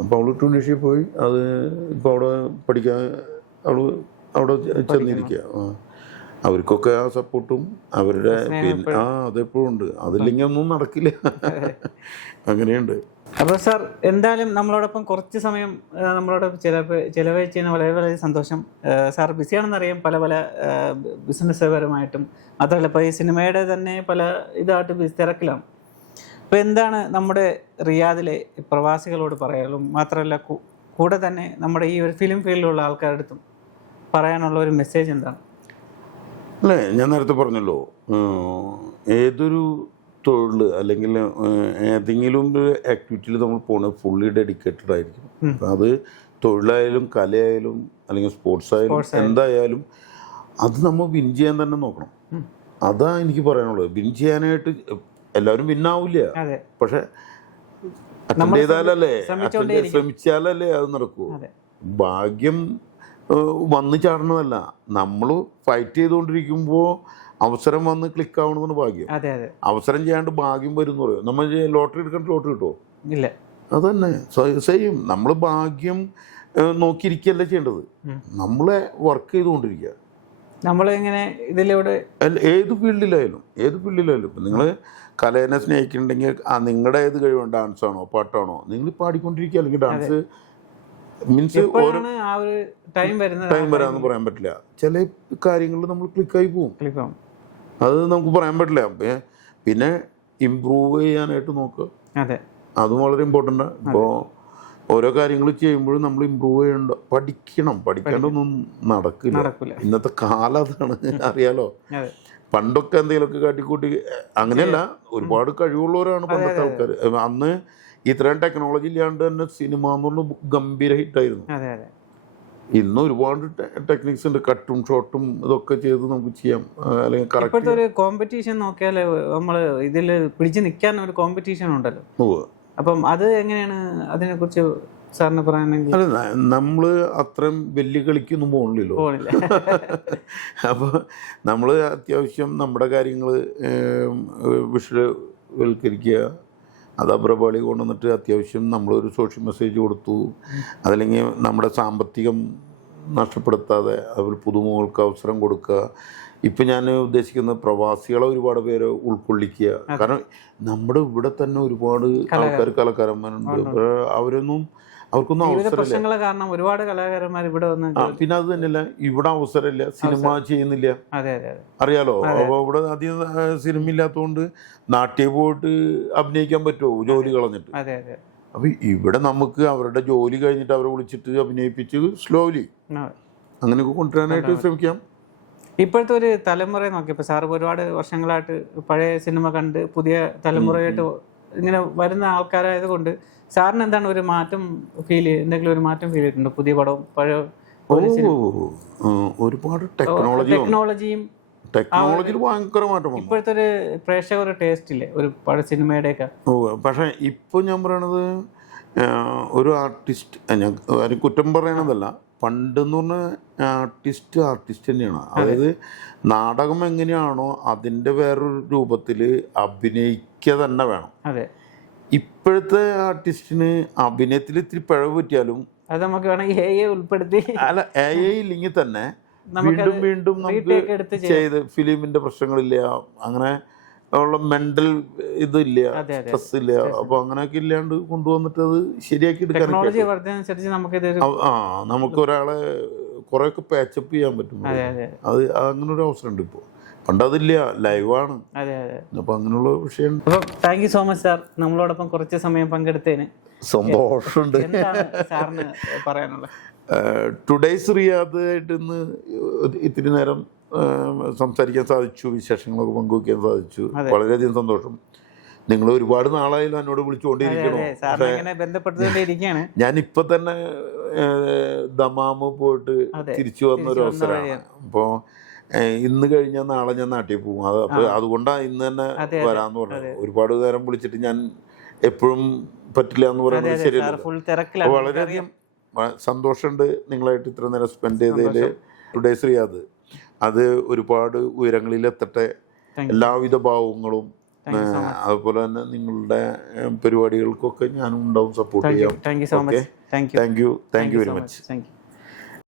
അപ്പോൾ അവൾ ടുണീഷ്യയിൽ പോയി. അത് ഇപ്പോൾ അവിടെ പഠിക്കാൻ അവൾ അവിടെ ചെന്നിരിക്കുക. അവർക്കൊക്കെ ആ സപ്പോർട്ടും അവരുടെ പിന്നെ അതെപ്പോഴും ഉണ്ട്. അതില്ലെങ്കിൽ ഒന്നും നടക്കില്ല. അങ്ങനെയുണ്ട്. അപ്പോൾ സാർ എന്തായാലും നമ്മളോടൊപ്പം കുറച്ച് സമയം നമ്മളോട് ചിലവഴിച്ചതിന് വളരെ വളരെ സന്തോഷം. സാർ ബിസിയാണെന്നറിയാം, പല പല ബിസിനസ് പരമായിട്ടും. മാത്രമല്ല ഇപ്പോൾ ഈ സിനിമയുടെ തന്നെ പല ഇതായിട്ട് തിരക്കിലാണ്. അപ്പോൾ എന്താണ് നമ്മുടെ റിയാദിലെ പ്രവാസികളോട് പറയാനും, മാത്രമല്ല കൂടെ തന്നെ നമ്മുടെ ഈ ഒരു ഫിലിം ഫീൽഡിലുള്ള ആൾക്കാരുടെ അടുത്തും പറയാനുള്ള ഒരു മെസ്സേജ് എന്താണ്? അല്ലേ, ഞാൻ നേരത്തെ പറഞ്ഞല്ലോ, ഏതൊരു തൊഴിൽ അല്ലെങ്കിൽ ഏതെങ്കിലും ഒരു ആക്ടിവിറ്റിയിൽ നമ്മൾ പോകണത് ഫുള്ളി ഡെഡിക്കേറ്റഡ് ആയിരിക്കും. അത് തൊഴിലായാലും കലയായാലും അല്ലെങ്കിൽ സ്പോർട്സ് ആയാലും എന്തായാലും അത് നമ്മൾ വിൻ ചെയ്യാൻ തന്നെ നോക്കണം. അതാ എനിക്ക് പറയാനുള്ളത്. വിൻ ചെയ്യാനായിട്ട് എല്ലാവരും വിന്നാവില്ല, പക്ഷെ അറ്റൻഡ് ചെയ്താലല്ലേ, ശ്രമിച്ചാലല്ലേ അത് നടക്കൂ. ഭാഗ്യം വന്ന് ചാടണതല്ല, നമ്മൾ ഫൈറ്റ് ചെയ്തുകൊണ്ടിരിക്കുമ്പോൾ അവസരം വന്ന് ക്ലിക്ക് ആവണമെന്ന് ഭാഗ്യം. അവസരം ചെയ്യാണ്ട് ഭാഗ്യം വരും എന്ന് പറയും. നമ്മൾ ലോട്ടറി എടുക്കേണ്ട ലോട്ടറി കിട്ടുമോ? ഇല്ല. അതന്നെ സെയിം. നമ്മൾ ഭാഗ്യം നോക്കിയിരിക്കുകയല്ല ചെയ്യേണ്ടത്, നമ്മളെ വർക്ക് ചെയ്തുകൊണ്ടിരിക്കുക. നമ്മളിങ്ങനെ ഇതിലൂടെ ഏത് ഫീൽഡിലായാലും ഇപ്പം നിങ്ങൾ കലേനെ സ്നേഹിക്കുന്നുണ്ടെങ്കിൽ നിങ്ങളുടെ ഏത് കഴിവാണ്, ഡാൻസാണോ പാട്ടാണോ, നിങ്ങൾ പാടിക്കൊണ്ടിരിക്കുക. അല്ലെങ്കിൽ ഡാൻസ് മീൻസ് ഓരോ ടൈം വരാമെന്ന് പറയാൻ പറ്റില്ല. ചില കാര്യങ്ങളിൽ നമ്മൾ ക്ലിക്കായി പോകും, അത് നമുക്ക് പറയാൻ പറ്റില്ല. പിന്നെ ഇമ്പ്രൂവ് ചെയ്യാനായിട്ട് നോക്കുക, അതും വളരെ ഇമ്പോർട്ടൻ്റ്. ഇപ്പോൾ ഓരോ കാര്യങ്ങൾ ചെയ്യുമ്പോഴും നമ്മൾ ഇമ്പ്രൂവ് ചെയ്യേണ്ട, പഠിക്കാണ്ടൊന്നും നടക്കില്ല. ഇന്നത്തെ കാലം അതാണ്, അറിയാലോ. പണ്ടൊക്കെ എന്തെങ്കിലുമൊക്കെ കാട്ടിക്കൂട്ടി, അങ്ങനെയല്ല, ഒരുപാട് കഴിവുള്ളവരാണ് പണ്ടത്തെ ആൾക്കാർ. അന്ന് ഇത്രയും ടെക്നോളജി ഇല്ലാണ്ട് തന്നെ സിനിമ എന്ന് പറഞ്ഞ ഗംഭീര ഹിറ്റായിരുന്നു. ഇന്ന് ഒരുപാട് ടെക്നിക്സ് ഉണ്ട്, കട്ടും ഷോട്ടും ഇതൊക്കെ ചെയ്ത് നമുക്ക് ചെയ്യാം. അല്ലെങ്കിൽ കറക്റ്റ് ഒരു കോമ്പറ്റീഷൻ നോക്കിയാൽ നമ്മൾ ഇതിൽ പിടിച്ച് നിൽക്കാൻ ഒരു കോമ്പറ്റീഷൻ ഉണ്ടല്ലോ. അപ്പം അത് എങ്ങനെയാണ്, അതിനെക്കുറിച്ച് സാറിന് പറയാനെങ്കിൽ? അല്ല, നമ്മൾ അത്രയും വലിയ കളിക്കൊന്നും പോകണില്ലല്ലോ. അപ്പോൾ നമ്മൾ അത്യാവശ്യം നമ്മുടെ കാര്യങ്ങൾ വിഷ്വൽവൽക്കരിക്കുക, അത് അബ്രപാളി കൊണ്ടുവന്നിട്ട് അത്യാവശ്യം നമ്മളൊരു സോഷ്യൽ മെസ്സേജ് കൊടുത്തു. അതല്ലെങ്കിൽ നമ്മുടെ സാമ്പത്തികം നഷ്ടപ്പെടുത്താതെ അവർ പുതുമുഖങ്ങൾക്ക് അവസരം കൊടുക്കുക. ഇപ്പം ഞാൻ ഉദ്ദേശിക്കുന്നത് പ്രവാസികളെ ഒരുപാട് പേരെ ഉൾക്കൊള്ളിക്കുക. കാരണം നമ്മുടെ ഇവിടെ തന്നെ ഒരുപാട് ആൾക്കാർ കലാകാരന്മാരുണ്ട്, അവർക്കൊന്നും അവസരമില്ല. കാരണം ഒരുപാട് കലാകാരന്മാർ ഇവിടെ വന്ന്, പിന്നെ അത് തന്നെയല്ല, ഇവിടെ അവസരമില്ല, സിനിമ ചെയ്യുന്നില്ല, അറിയാലോ. അപ്പോൾ ഇവിടെ അധികം സിനിമ ഇല്ലാത്തതുകൊണ്ട് നാട്ടിൽ പോയിട്ട് അഭിനയിക്കാൻ പറ്റുമോ, ജോലി കളഞ്ഞിട്ട്. അപ്പം ഇവിടെ നമുക്ക് അവരുടെ ജോലി കഴിഞ്ഞിട്ട് അവരെ വിളിച്ചിട്ട് അഭിനയിപ്പിച്ച് സ്ലോലി അങ്ങനെയൊക്കെ കൊണ്ടുവരാനായിട്ട് ശ്രമിക്കാം. ഇപ്പോഴത്തെ ഒരു തലമുറയെ നോക്കിയപ്പോൾ സാറ് ഒരുപാട് വർഷങ്ങളായിട്ട് പഴയ സിനിമ കണ്ട് പുതിയ തലമുറയായിട്ട് ഇങ്ങനെ വരുന്ന ആൾക്കാരായതുകൊണ്ട് സാറിന് എന്താണ് ഒരു മാറ്റം എന്തെങ്കിലും ഒരു മാറ്റം ഫീൽ ചെയ്തിട്ടുണ്ടോ? പുതിയ പടവും പഴയ ഒരുപാട് ടെക്നോളജിയും ഭയങ്കര മാറ്റം. ഇപ്പോഴത്തെ ഒരു പ്രേക്ഷകർ ടേസ്റ്റ് ഇല്ലേ ഒരു പഴയ സിനിമയുടെയൊക്കെ? പക്ഷേ ഇപ്പോൾ ഞാൻ പറയണത് ഒരു ആർട്ടിസ്റ്റ്, ഞാൻ ആരും കുറ്റം പറയണതല്ല, പണ്ടെന്ന് പറഞ്ഞാൽ ആർട്ടിസ്റ്റ് തന്നെയാണ്. അതായത് നാടകം എങ്ങനെയാണോ അതിൻ്റെ വേറൊരു രൂപത്തിൽ അഭിനയിക്കുക തന്നെ വേണം. ഇപ്പോഴത്തെ ആർട്ടിസ്റ്റിന് അഭിനയത്തിൽ ഇത്തിരി പിഴവ് പറ്റിയാലും അത് നമുക്ക് വേണമെങ്കിൽ AI ഉൾപ്പെടുത്തി, അല്ല AI ഇല്ലെങ്കിൽ തന്നെ വീണ്ടും നമുക്ക് ചെയ്ത് ഫിലിമിൻ്റെ പ്രശ്നങ്ങളില്ല, അങ്ങനെ ഉള്ള മെൻ്റൽ ഇതില്ല, സ്ട്രെസ് ഇല്ല. അപ്പോൾ അങ്ങനെയൊക്കെ ഇല്ലാണ്ട് കൊണ്ടുവന്നിട്ട് അത് ശരിയാക്കി എടുക്കാൻ നമുക്ക് ഒരാളെ കുറേയൊക്കെ പാച്ചപ്പ് ചെയ്യാൻ പറ്റും. അത് അങ്ങനൊരു അവസരമുണ്ട് ഇപ്പോൾ. പണ്ടതില്ല, ലൈവാണ്. അപ്പൊ അങ്ങനെയുള്ള വിഷയം. അപ്പോൾ thank you so much sir, നമ്മളോടൊപ്പം കുറച്ച് സമയം പങ്കെടുത്തതിന് സന്തോഷമുണ്ട്. സാറിന് പറയാനുള്ളത്? ടുഡേയ്സ് റിയാദ് ആയിട്ട് ഇന്ന് ഇത്തിരി നേരം സംസാരിക്കാൻ സാധിച്ചു, വിശേഷങ്ങളൊക്കെ പങ്കുവയ്ക്കാൻ സാധിച്ചു. വളരെയധികം സന്തോഷം. നിങ്ങൾ ഒരുപാട് നാളായാലും എന്നോട് വിളിച്ചുകൊണ്ടിരിക്കണോ. ഞാനിപ്പോൾ തന്നെ ദമാമ് പോയിട്ട് തിരിച്ചു വന്നൊരു അവസരമാണ്. അപ്പോൾ ഇന്ന് കഴിഞ്ഞാൽ നാളെ ഞാൻ നാട്ടിൽ പോകും. അപ്പോൾ അതുകൊണ്ടാണ് ഇന്ന് തന്നെ വരാമെന്ന് പറഞ്ഞത്. ഒരുപാട് നേരം വിളിച്ചിട്ട് ഞാൻ എപ്പോഴും പറ്റില്ല എന്ന് പറയുന്നത് ശരിയല്ല. വളരെയധികം സന്തോഷമുണ്ട് നിങ്ങളായിട്ട് ഇത്ര നേരം സ്പെൻഡ് ചെയ്തതിൽ. ടുഡേയ്സ് റിയാദ് അത് ഒരുപാട് ഉയരങ്ങളിലെത്തട്ടെ, എല്ലാവിധ ഭാവങ്ങളും. അതുപോലെ തന്നെ നിങ്ങളുടെ പരിപാടികൾക്കൊക്കെ ഞാനും ഉണ്ടാവും, സപ്പോർട്ട് ചെയ്യാം. Thank you very much.